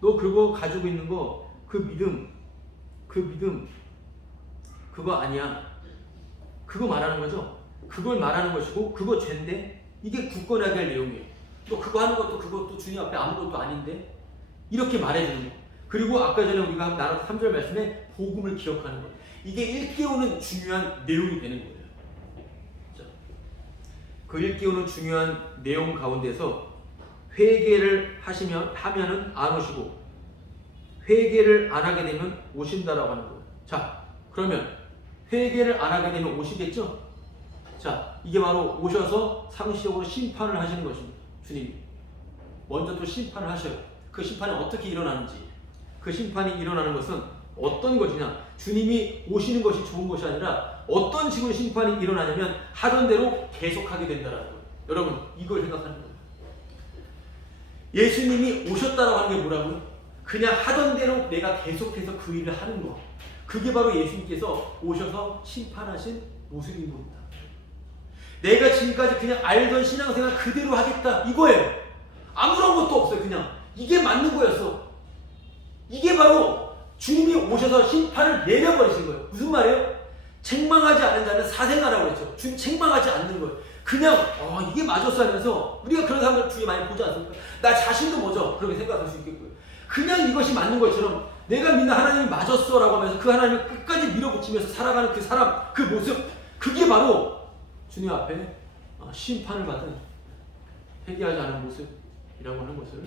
너 그거 가지고 있는 거, 그 믿음, 그거 아니야. 그거 말하는 거죠. 그걸 말하는 것이고, 그거 죄인데, 이게 굳건하게 할 내용이에요. 너 그거 하는 것도 그것도 주님 앞에 아무것도 아닌데, 이렇게 말해주는 거. 그리고 아까 전에 우리가 나눴던 3절 말씀에 복음을 기억하는 것. 이게 일깨우는 중요한 내용이 되는 거예요. 자, 그 일깨우는 중요한 내용 가운데서 회개를 하면은 안 오시고 회개를 안 하게 되면 오신다라고 하는 거예요. 자, 그러면 회개를 안 하게 되면 오시겠죠? 자, 이게 바로 오셔서 상시적으로 심판을 하시는 것입니다. 주님이 먼저 또 심판을 하셔요. 그 심판이 어떻게 일어나는지, 그 심판이 일어나는 것은 어떤 것이냐, 주님이 오시는 것이 좋은 것이 아니라 어떤 식으로 심판이 일어나냐면 하던 대로 계속하게 된다는 거예요. 여러분, 이걸 생각하는 거예요. 예수님이 오셨다라고 하는 게 뭐라고요? 그냥 하던 대로 내가 계속해서 그 일을 하는 거. 그게 바로 예수님께서 오셔서 심판하신 모습인 겁니다. 내가 지금까지 그냥 알던 신앙생활 그대로 하겠다, 이거예요. 아무런 것도 없어요. 그냥 이게 맞는 거였어. 이게 바로 주님이 오셔서 심판을 내려버리신 거예요. 무슨 말이에요? 책망하지 않는 자는 사생아라고 그랬죠. 주님 책망하지 않는 거예요. 그냥 이게 맞았어 하면서, 우리가 그런 사람들 주위에 많이 보지 않습니까? 나 자신도 뭐죠? 그렇게 생각할 수 있겠고요. 그냥 이것이 맞는 것처럼 내가 믿는 하나님이 맞았어 라고 하면서 그 하나님을 끝까지 밀어붙이면서 살아가는 그 사람, 그 모습, 그게 바로 주님 앞에 심판을 받은 회개하지 않은 모습이라고 하는 것을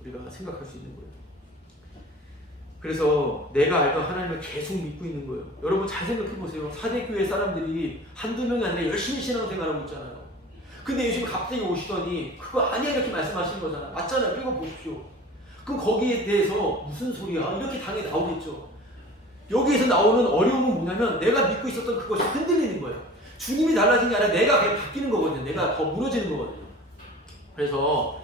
우리가 생각할 수 있는 거예요. 그래서 내가 알던 하나님을 계속 믿고 있는 거예요. 여러분 잘 생각해 보세요. 사대교회 사람들이 한두 명이 아니라 열심히 신앙생활하고 있잖아요. 근데 예수님이 갑자기 오시더니 그거 아니야 이렇게 말씀하시는 거잖아요. 맞잖아요. 읽어보십시오. 그럼 거기에 대해서 무슨 소리야? 이렇게 당연히 나오겠죠. 여기에서 나오는 어려움은 뭐냐면 내가 믿고 있었던 그것이 흔들리는 거예요. 주님이 달라진 게 아니라 내가 그냥 바뀌는 거거든요. 내가 더 무너지는 거거든요. 그래서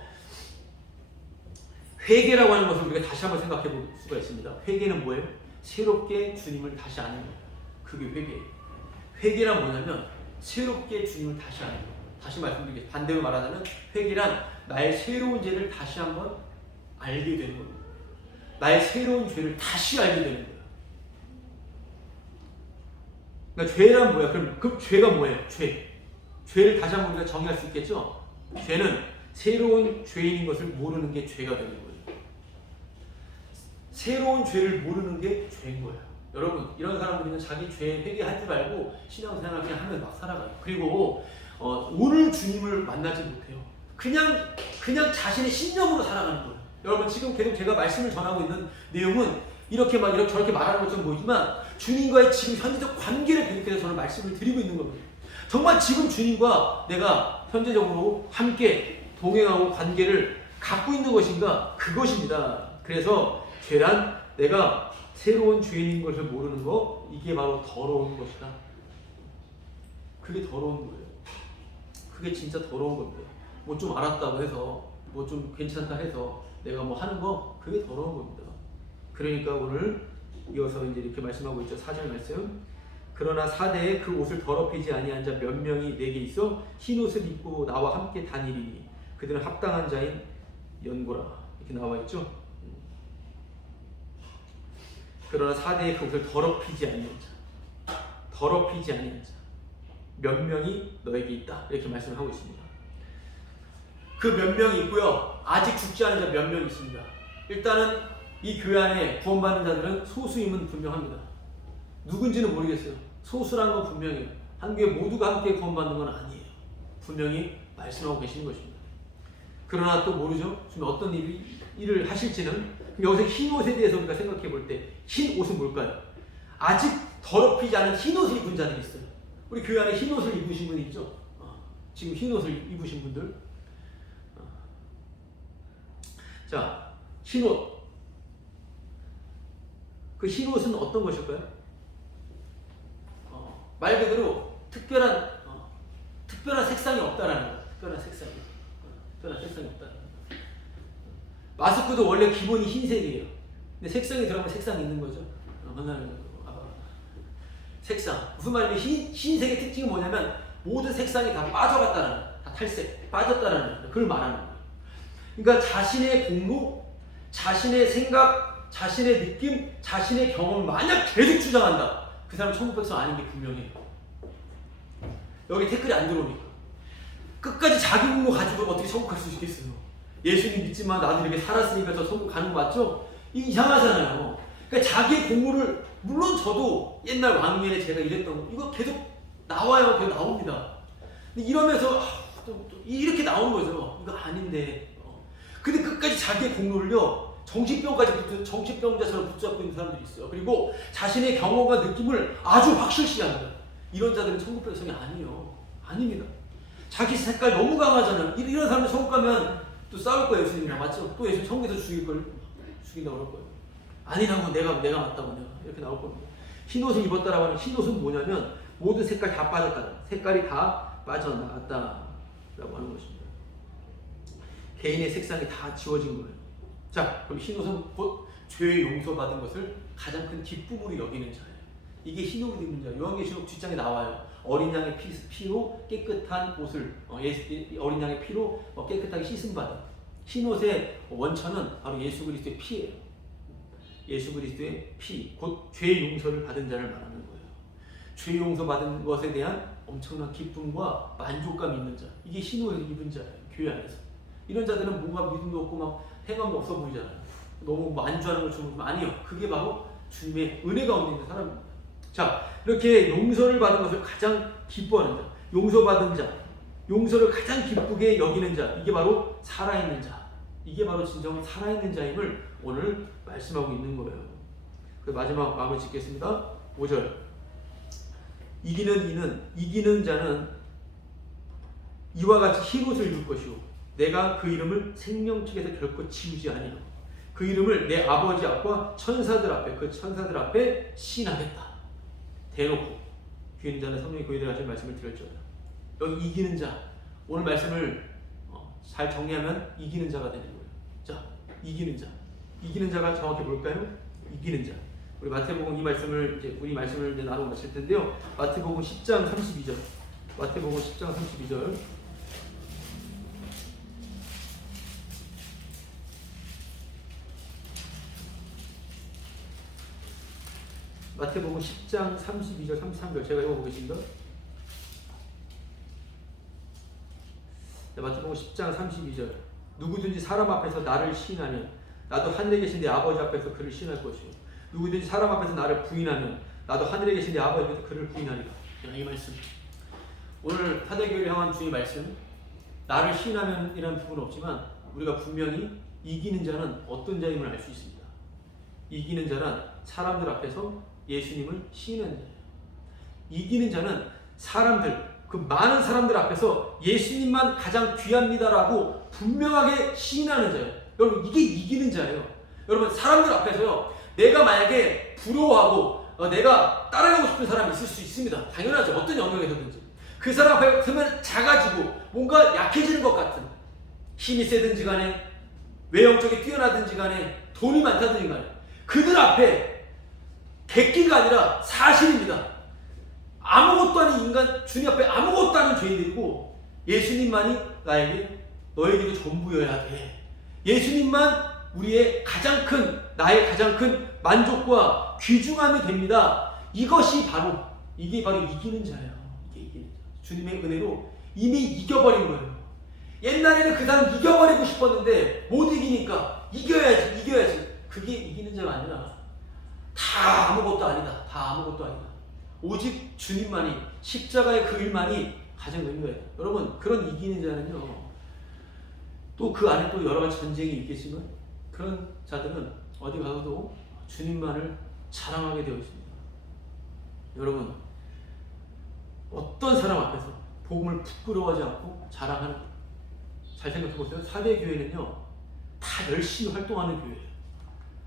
회개라고 하는 것을 우리가 다시 한번 생각해 볼 수가 있습니다. 회개는 뭐예요? 새롭게 주님을 다시 아는 거예요. 그게 회개예요. 회개란 뭐냐면 새롭게 주님을 다시 아는 거예요. 다시 말씀드리겠습니다. 반대로 말하자면 회개란 나의 새로운 죄를 다시 한번 알게 되는 겁니다. 나의 새로운 죄를 다시 알게 되는 거예요. 그러니까 죄란 뭐야? 그럼 그 죄가 뭐예요? 죄를 다시 한번 우리가 정의할 수 있겠죠? 죄는 새로운 죄인 것을 모르는 게 죄가 되는 거예요. 새로운 죄를 모르는 게 죄인 거예요. 여러분, 이런 사람들은 자기 죄 회개할 줄 알고 신앙생활 그냥 하면 막 살아가요. 그리고 오늘 주님을 만나지 못해요. 그냥 자신의 신념으로 살아가는 거예요. 여러분, 지금 계속 제가 말씀을 전하고 있는 내용은 이렇게 저렇게 말하는 것처럼 보이지만 주님과의 지금 현재적 관계를 계속해서 저는 말씀을 드리고 있는 겁니다. 정말 지금 주님과 내가 현재적으로 함께 동행하고 관계를 갖고 있는 것인가? 그것입니다. 그래서 죄란 내가 새로운 죄인인 것을 모르는 거, 이게 바로 더러운 것이다. 그게 더러운 거예요. 그게 진짜 더러운 겁니다. 뭐 좀 알았다고 해서, 뭐 좀 괜찮다 해서 내가 뭐 하는 거, 그게 더러운 겁니다. 그러니까 오늘 이어서 이제 이렇게 말씀하고 있죠. 4절 말씀. 그러나 사대에 그 옷을 더럽히지 아니한 자 몇 명이 내게 있어 흰 옷을 입고 나와 함께 다니리니 그들은 합당한 자인 연고라. 이렇게 나와 있죠. 그러나 사대에 그 옷을 더럽히지 아니한 자, 더럽히지 아니한 자 몇 명이 너에게 있다. 이렇게 말씀을 하고 있습니다. 그 몇 명이 있고요. 아직 죽지 않은 자 몇 명이 있습니다. 일단은 이 교회 안에 구원받는 자들은 소수임은 분명합니다. 누군지는 모르겠어요. 소수란 건 분명해요. 한 교회 모두가 함께 구원받는 건 아니에요. 분명히 말씀하고 계시는 것입니다. 그러나 또 모르죠. 지금 어떤 일을 하실지는. 여기서 흰 옷에 대해서 우리가 생각해 볼 때 흰 옷은 뭘까요? 아직 더럽히지 않은 흰 옷을 입은 자들이 있어요. 우리 교회 안에 흰 옷을 입으신 분이 있죠. 지금 흰 옷을 입으신 분들. 자, 흰 옷. 그 흰 옷은 어떤 것일까요? 말 그대로 특별한 색상이 없다라는 거예요. 특별한 색상이 없다라는 거예요. 마스크도 원래 기본이 흰색이에요. 근데 색상이 들어가면 색상이 있는 거죠. 색상. 무슨 말이냐면 흰색의 특징은 뭐냐면 모든 색상이 다 빠져갔다는 거예요. 다 탈색, 빠졌다는 거예요. 그걸 말하는 거예요. 그러니까 자신의 공로, 자신의 생각, 자신의 느낌, 자신의 경험을 만약 계속 주장한다. 그 사람은 천국 백성 아닌 게 분명해요. 여기 댓글이 안 들어오니까. 끝까지 자기 공로 가지고 어떻게 천국 갈 수 있겠어요? 예수님 믿지만 나도 이렇게 살았으니까 저 천국 가는 거 맞죠? 이게 이상하잖아요. 그러니까 자기의 공로를, 물론 저도 옛날 왕년에 제가 이랬던 거, 이거 계속 나와요. 계속 나옵니다. 근데 이러면서 이렇게 나오는 거죠. 이거 아닌데. 근데 끝까지 자기의 공로를요, 정신병자처럼 붙잡고 있는 사람들이 있어요. 그리고 자신의 경험과 느낌을 아주 확실시합니다. 이런 자들은 천국 백성이 아니에요. 아닙니다. 자기 색깔 너무 강하잖아요. 이런 사람들 천국 가면 또 싸울 거예요, 예수님이랑. 맞죠? 또 예수님 천국에서 죽인다고 할 거예요. 아니라고, 내가 맞다고, 내가 이렇게 나올 겁니다. 흰옷을 입었다라고 하는 흰옷은 뭐냐면 모든 색깔 다 빠졌다, 색깔이 다 빠져나갔다라고 하는 것입니다. 개인의 색상이 다 지워진 거예요. 자, 그럼 흰옷은 곧 죄의 용서받은 것을 가장 큰 기쁨으로 여기는 자예요. 이게 흰옷을 입는 자. 요한계시록 뒷장에 나와요. 어린 양의 피로 깨끗한 옷을, 어린 양의 피로 깨끗하게 씻음 받은 흰옷의 원천은 바로 예수 그리스도의 피예요. 예수 그리스도의 피, 곧 죄 용서를 받은 자를 말하는 거예요. 죄 용서 받은 것에 대한 엄청난 기쁨과 만족감이 있는 자, 이게 흰옷을 입은 자예요. 교회 안에서. 이런 자들은 뭔가 믿음도 없고 막 행함도 없어 보이잖아요. 너무 만주하는 것처럼. 아니요, 그게 바로 주님의 은혜 가운데 있는 사람입니다. 자, 이렇게 용서를 받은 것을 가장 기뻐하는 자, 용서받은 자, 용서를 가장 기쁘게 여기는 자, 이게 바로 살아있는 자, 이게 바로 진정 살아있는 자임을 오늘 말씀하고 있는 거예요. 그 마지막 마음을 짓겠습니다. 5절. 이기는 자는 이와 같이 흰옷을 입을 것이요 내가 그 이름을 생명책에서 결코 지우지 아니하고 그 이름을 내 아버지 앞과 천사들 앞에, 그 천사들 앞에 시인하겠다. 대놓고 귀 있는 자는 성령이 그에게 하신 말씀을 들을지어다. 여기 이기는 자, 오늘 말씀을 잘 정리하면 이기는 자가 되는 거예요. 자, 이기는 자가 정확히 뭘까요? 이기는 자. 우리 마태복음 우리 말씀을 이제 나누고 마칠 텐데요. 마태복음 10장 32절. 마태복음 10장 32절. 마태복음 10장 32절 33절 제가 읽어보겠습니다. 네, 마태복음 10장 32절. 누구든지 사람 앞에서 나를 시인하면 나도 하늘에 계신 내 아버지 앞에서 그를 시인할 것이요 누구든지 사람 앞에서 나를 부인하면 나도 하늘에 계신 내 아버지 앞에서 그를 부인하리라. 이 말씀, 오늘 사대교회를 향한 주의 말씀, 나를 시인하면 이라는 부분은 없지만 우리가 분명히 이기는 자는 어떤 자임을 알 수 있습니다. 이기는 자는 사람들 앞에서 예수님을 시인하는 자예요. 이기는 자는 그 많은 사람들 앞에서 예수님만 가장 귀합니다라고 분명하게 시인하는 자예요. 여러분, 이게 이기는 자예요. 여러분, 사람들 앞에서요, 내가 만약에 부러워하고 내가 따라가고 싶은 사람이 있을 수 있습니다. 당연하죠. 어떤 영역에서든지. 그 사람 앞에 서면 작아지고 뭔가 약해지는 것 같은, 힘이 세든지 간에 외형적이 뛰어나든지 간에 돈이 많다든지 간에 그들 앞에 객기가 아니라 사실입니다. 아무것도 아닌 인간, 주님 앞에 아무것도 아닌 죄인들이고 예수님만이 너에게도 전부여야 돼. 예수님만 나의 가장 큰 만족과 귀중함이 됩니다. 이게 바로 이기는 자예요. 이게 이기는 자. 주님의 은혜로 이미 이겨버린 거예요. 옛날에는 그 사람 이겨버리고 싶었는데 못 이기니까 이겨야지. 그게 이기는 자가 아니라 다 아무것도 아니다. 오직 주님만이, 십자가의 그 일만이 가장 의미가 있다. 여러분, 그런 이기는 자는요, 또 그 안에 또 여러 가지 전쟁이 있겠지만 그런 자들은 어디 가서도 주님만을 자랑하게 되어 있습니다. 여러분, 어떤 사람 앞에서 복음을 부끄러워하지 않고 자랑하는, 잘 생각해 보세요. 사대 교회는요, 다 열심히 활동하는 교회예요.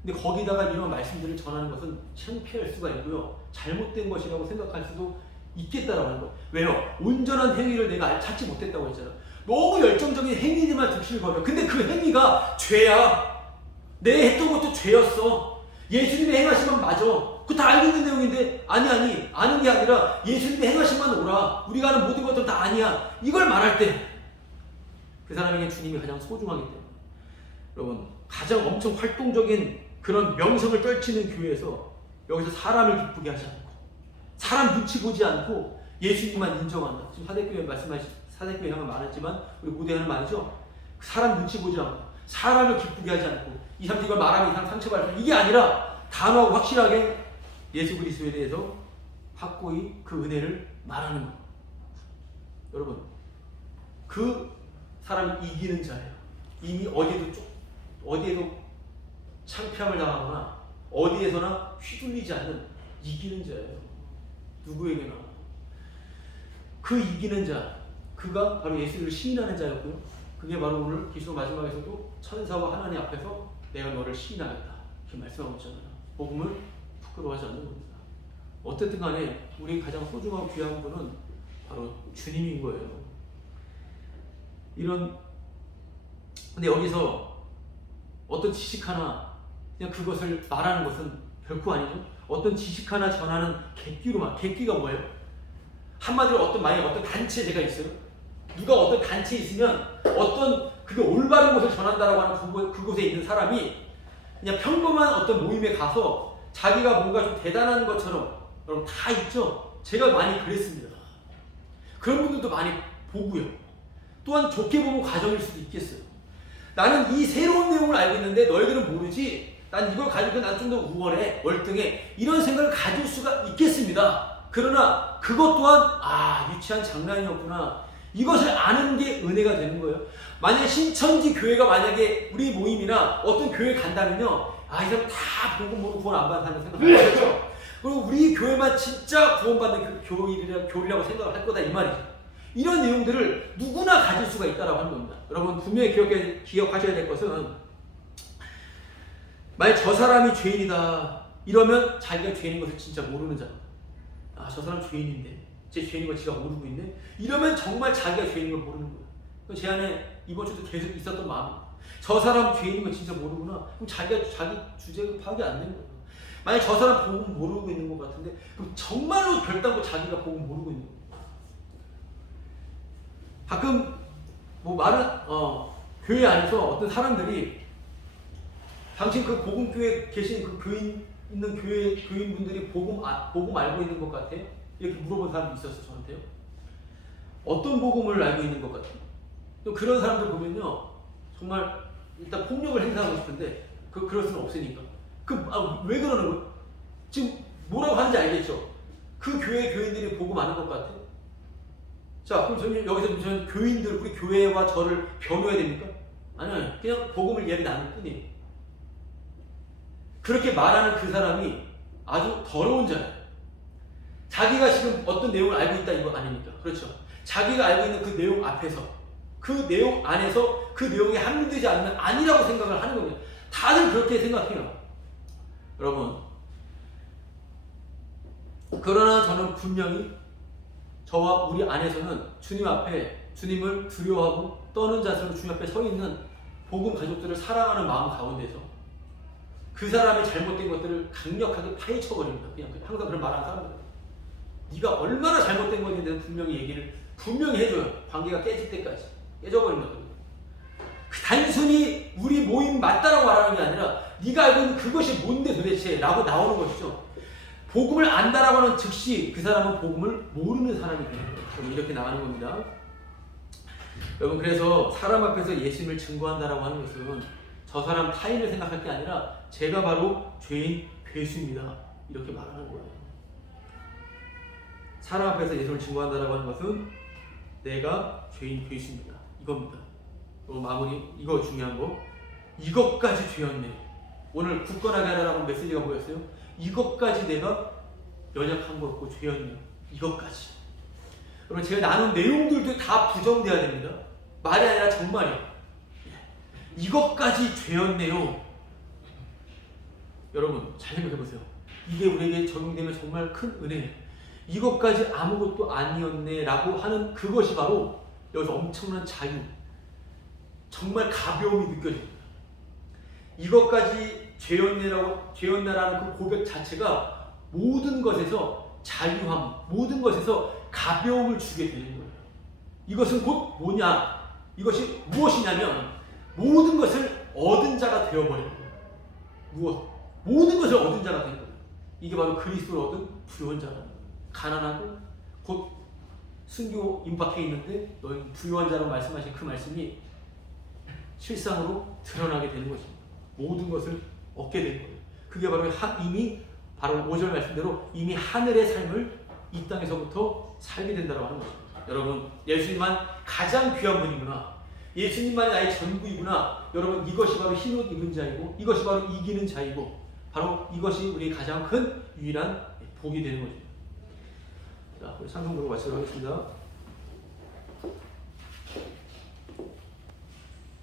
근데 거기다가 이런 말씀들을 전하는 것은 창피할 수가 있고요, 잘못된 것이라고 생각할 수도 있겠다라고 하는 거예요. 왜요? 온전한 행위를 내가 찾지 못했다고 했잖아. 너무 열정적인 행위들만 득실을 거려. 근데 그 행위가 죄야. 내 했던 것도 죄였어. 예수님의 행하심만 맞아. 그거 다 알고 있는 내용인데 아니 아는 게 아니라 예수님의 행하심만 오라. 우리가 하는 모든 것들 다 아니야. 이걸 말할 때 그 사람에게 주님이 가장 소중하기 때문에, 여러분, 가장 엄청 활동적인 그런 명성을 떨치는 교회에서 여기서 사람을 기쁘게 하지 않고 사람 눈치 보지 않고 예수님만 인정한다. 지금 사대교회 향은 많았지만 우리 고대에는 많죠. 사람 눈치 보지 않고 사람을 기쁘게 하지 않고 2, 3, 이걸 말하면 이 사람 상처받을, 이게 아니라 단호하고 확실하게 예수 그리스도에 대해서 확고히 그 은혜를 말하는 거예요. 여러분, 그 사람이 이기는 자예요. 이미 어디에도 창피함을 당하거나 어디에서나 휘둘리지 않는 이기는 자예요. 누구에게나. 그 이기는 자, 그가 바로 예수를 시인하는 자였고요. 그게 바로 오늘 기록 마지막에서도 천사와 하나님 앞에서 내가 너를 시인하겠다 이렇게 말씀하고 있잖아요. 복음을 부끄러워하지 않는 겁니다. 어쨌든 간에 우리 가장 소중하고 귀한 분은 바로 주님인 거예요. 근데 여기서 어떤 지식 하나 그냥 그것을 말하는 것은 결코 아니죠. 어떤 지식 하나 전하는 객기가 뭐예요? 한마디로 만약에 어떤 단체제가 있어요. 누가 어떤 단체에 있으면 그게 올바른 것을 전한다라고 하는 그곳에 있는 사람이 그냥 평범한 어떤 모임에 가서 자기가 뭔가 좀 대단한 것처럼, 여러분 다 있죠. 제가 많이 그랬습니다. 그런 분들도 많이 보고요. 또한 좋게 보면 과정일 수도 있겠어요. 나는 이 새로운 내용을 알고 있는데 너희들은 모르지. 난 이걸 가지고 난 좀 더 우월해, 월등해, 이런 생각을 가질 수가 있겠습니다. 그러나 그것 또한 유치한 장난이었구나, 이것을 아는 게 은혜가 되는 거예요. 만약에 신천지 교회가 만약에 우리 모임이나 어떤 교회 간다면요, 이 사람 다 복음 모르고 구원 안 받는 사람 생각하죠. 그리고 우리 교회만 진짜 구원받는 교리라고 생각을 할 거다 이 말이죠. 이런 내용들을 누구나 가질 수가 있다라고 하는 겁니다. 여러분 분명히 기억하셔야 될 것은, 만약 저 사람이 죄인이다 이러면 자기가 죄인인 것을 진짜 모르는 자입니다. 저 사람 죄인인데, 제 죄인인 걸 지가 모르고 있네, 이러면 정말 자기가 죄인인 걸 모르는 거예요. 제 안에 이번 주도 계속 있었던 마음입니다. 저 사람 죄인인 걸 진짜 모르구나. 그럼 자기 주제가 파악이 안 된 거예요. 만약 저 사람 복음 모르고 있는 것 같은데, 그럼 정말로 결단코 자기가 복음 모르고 있는 거예요. 가끔 교회 안에서 어떤 사람들이 당신 그 복음교회에 계신 그 교인분들이 복음 알고 있는 것 같아요? 이렇게 물어본 사람이 있었어요, 저한테요. 어떤 복음을 알고 있는 것 같아요? 또 그런 사람들 보면요, 정말 일단 폭력을 행사하고 싶은데 그럴 수는 없으니까. 왜 그러는 거예요? 지금 뭐라고 하는지 알겠죠? 그 교회 교인들이 복음 아는 것 같아요? 자, 그럼 저는 여기서 교인들, 우리 교회와 저를 변호해야 됩니까? 아니요, 그냥 복음을 이야기 나눌 뿐이에요. 그렇게 말하는 그 사람이 아주 더러운 자예요. 자기가 지금 어떤 내용을 알고 있다 이거 아닙니까? 그렇죠. 자기가 알고 있는 그 내용 앞에서, 그 내용 안에서 그 내용이 합리되지 않으면 아니라고 생각을 하는 겁니다. 다들 그렇게 생각해요. 여러분, 그러나 저는 분명히 저와 우리 안에서는 주님 앞에, 주님을 두려워하고 떠는 자세로 주님 앞에 서 있는 복음 가족들을 사랑하는 마음 가운데서 그 사람의 잘못된 것들을 강력하게 파헤쳐버립니다. 그냥 항상 그런 말하는 사람들, 네가 얼마나 잘못된 건지에 대해서 분명히 해줘요. 관계가 깨질 때까지 깨져버린 것들입니다. 단순히 우리 모임 맞다라고 말하는 게 아니라 네가 알고 있는 그것이 뭔데 도대체 라고 나오는 것이죠. 복음을 안다라고 하는 즉시 그 사람은 복음을 모르는 사람이 되는 거예요. 이렇게 나가는 겁니다. 여러분, 그래서 사람 앞에서 예수님을 증거한다라고 하는 것은 저 사람 타인을 생각할 게 아니라 제가 바로 죄인 괴수입니다, 이렇게 말하는 거예요. 사람 앞에서 예수를 증거한다라고 하는 것은 내가 죄인 괴수입니다, 이겁니다. 마무리, 이거 중요한 거. 이것까지 죄였네. 오늘 굳건하게 하라라고 메시지가 뭐였어요? 이것까지 내가 연약한 거 없고 죄였네, 이것까지. 여러분, 제가 나눈 내용들도 다 부정돼야 됩니다. 말이 아니라 정말이에요. 이것까지 죄였네요. 여러분 잘 생각해보세요. 이게 우리에게 적용되면 정말 큰 은혜예요. 이것까지 아무것도 아니었네 라고 하는 그것이 바로 여기서 엄청난 자유, 정말 가벼움이 느껴집니다. 이것까지 죄였나라는 그 고백 자체가 모든 것에서 자유함, 모든 것에서 가벼움을 주게 되는 거예요. 이것은 곧 뭐냐? 이것이 무엇이냐면 모든 것을 얻은 자가 되어버리는 거예요. 무엇? 모든 것을 얻은 자가 된 거예요. 이게 바로 그리스도를 얻은 부유한 자라는 거예요. 가난하고 곧 순교 임박해 있는데 너희 부유한 자라고 말씀하신 그 말씀이 실상으로 드러나게 되는 것입니다. 모든 것을 얻게 된 거예요. 그게 바로 이미 바로 5절 말씀대로 이미 하늘의 삶을 이 땅에서부터 살게 된다고 하는 것입니다. 여러분, 예수님만 가장 귀한 분이구나. 예수님만이 나의 전부이구나. 여러분, 이것이 바로 흰옷 입은 자이고 이것이 바로 이기는 자이고 바로 이것이 우리의 가장 큰 유일한 복이 되는 거죠. 자, 우리 상승부로 마치도록 하겠습니다.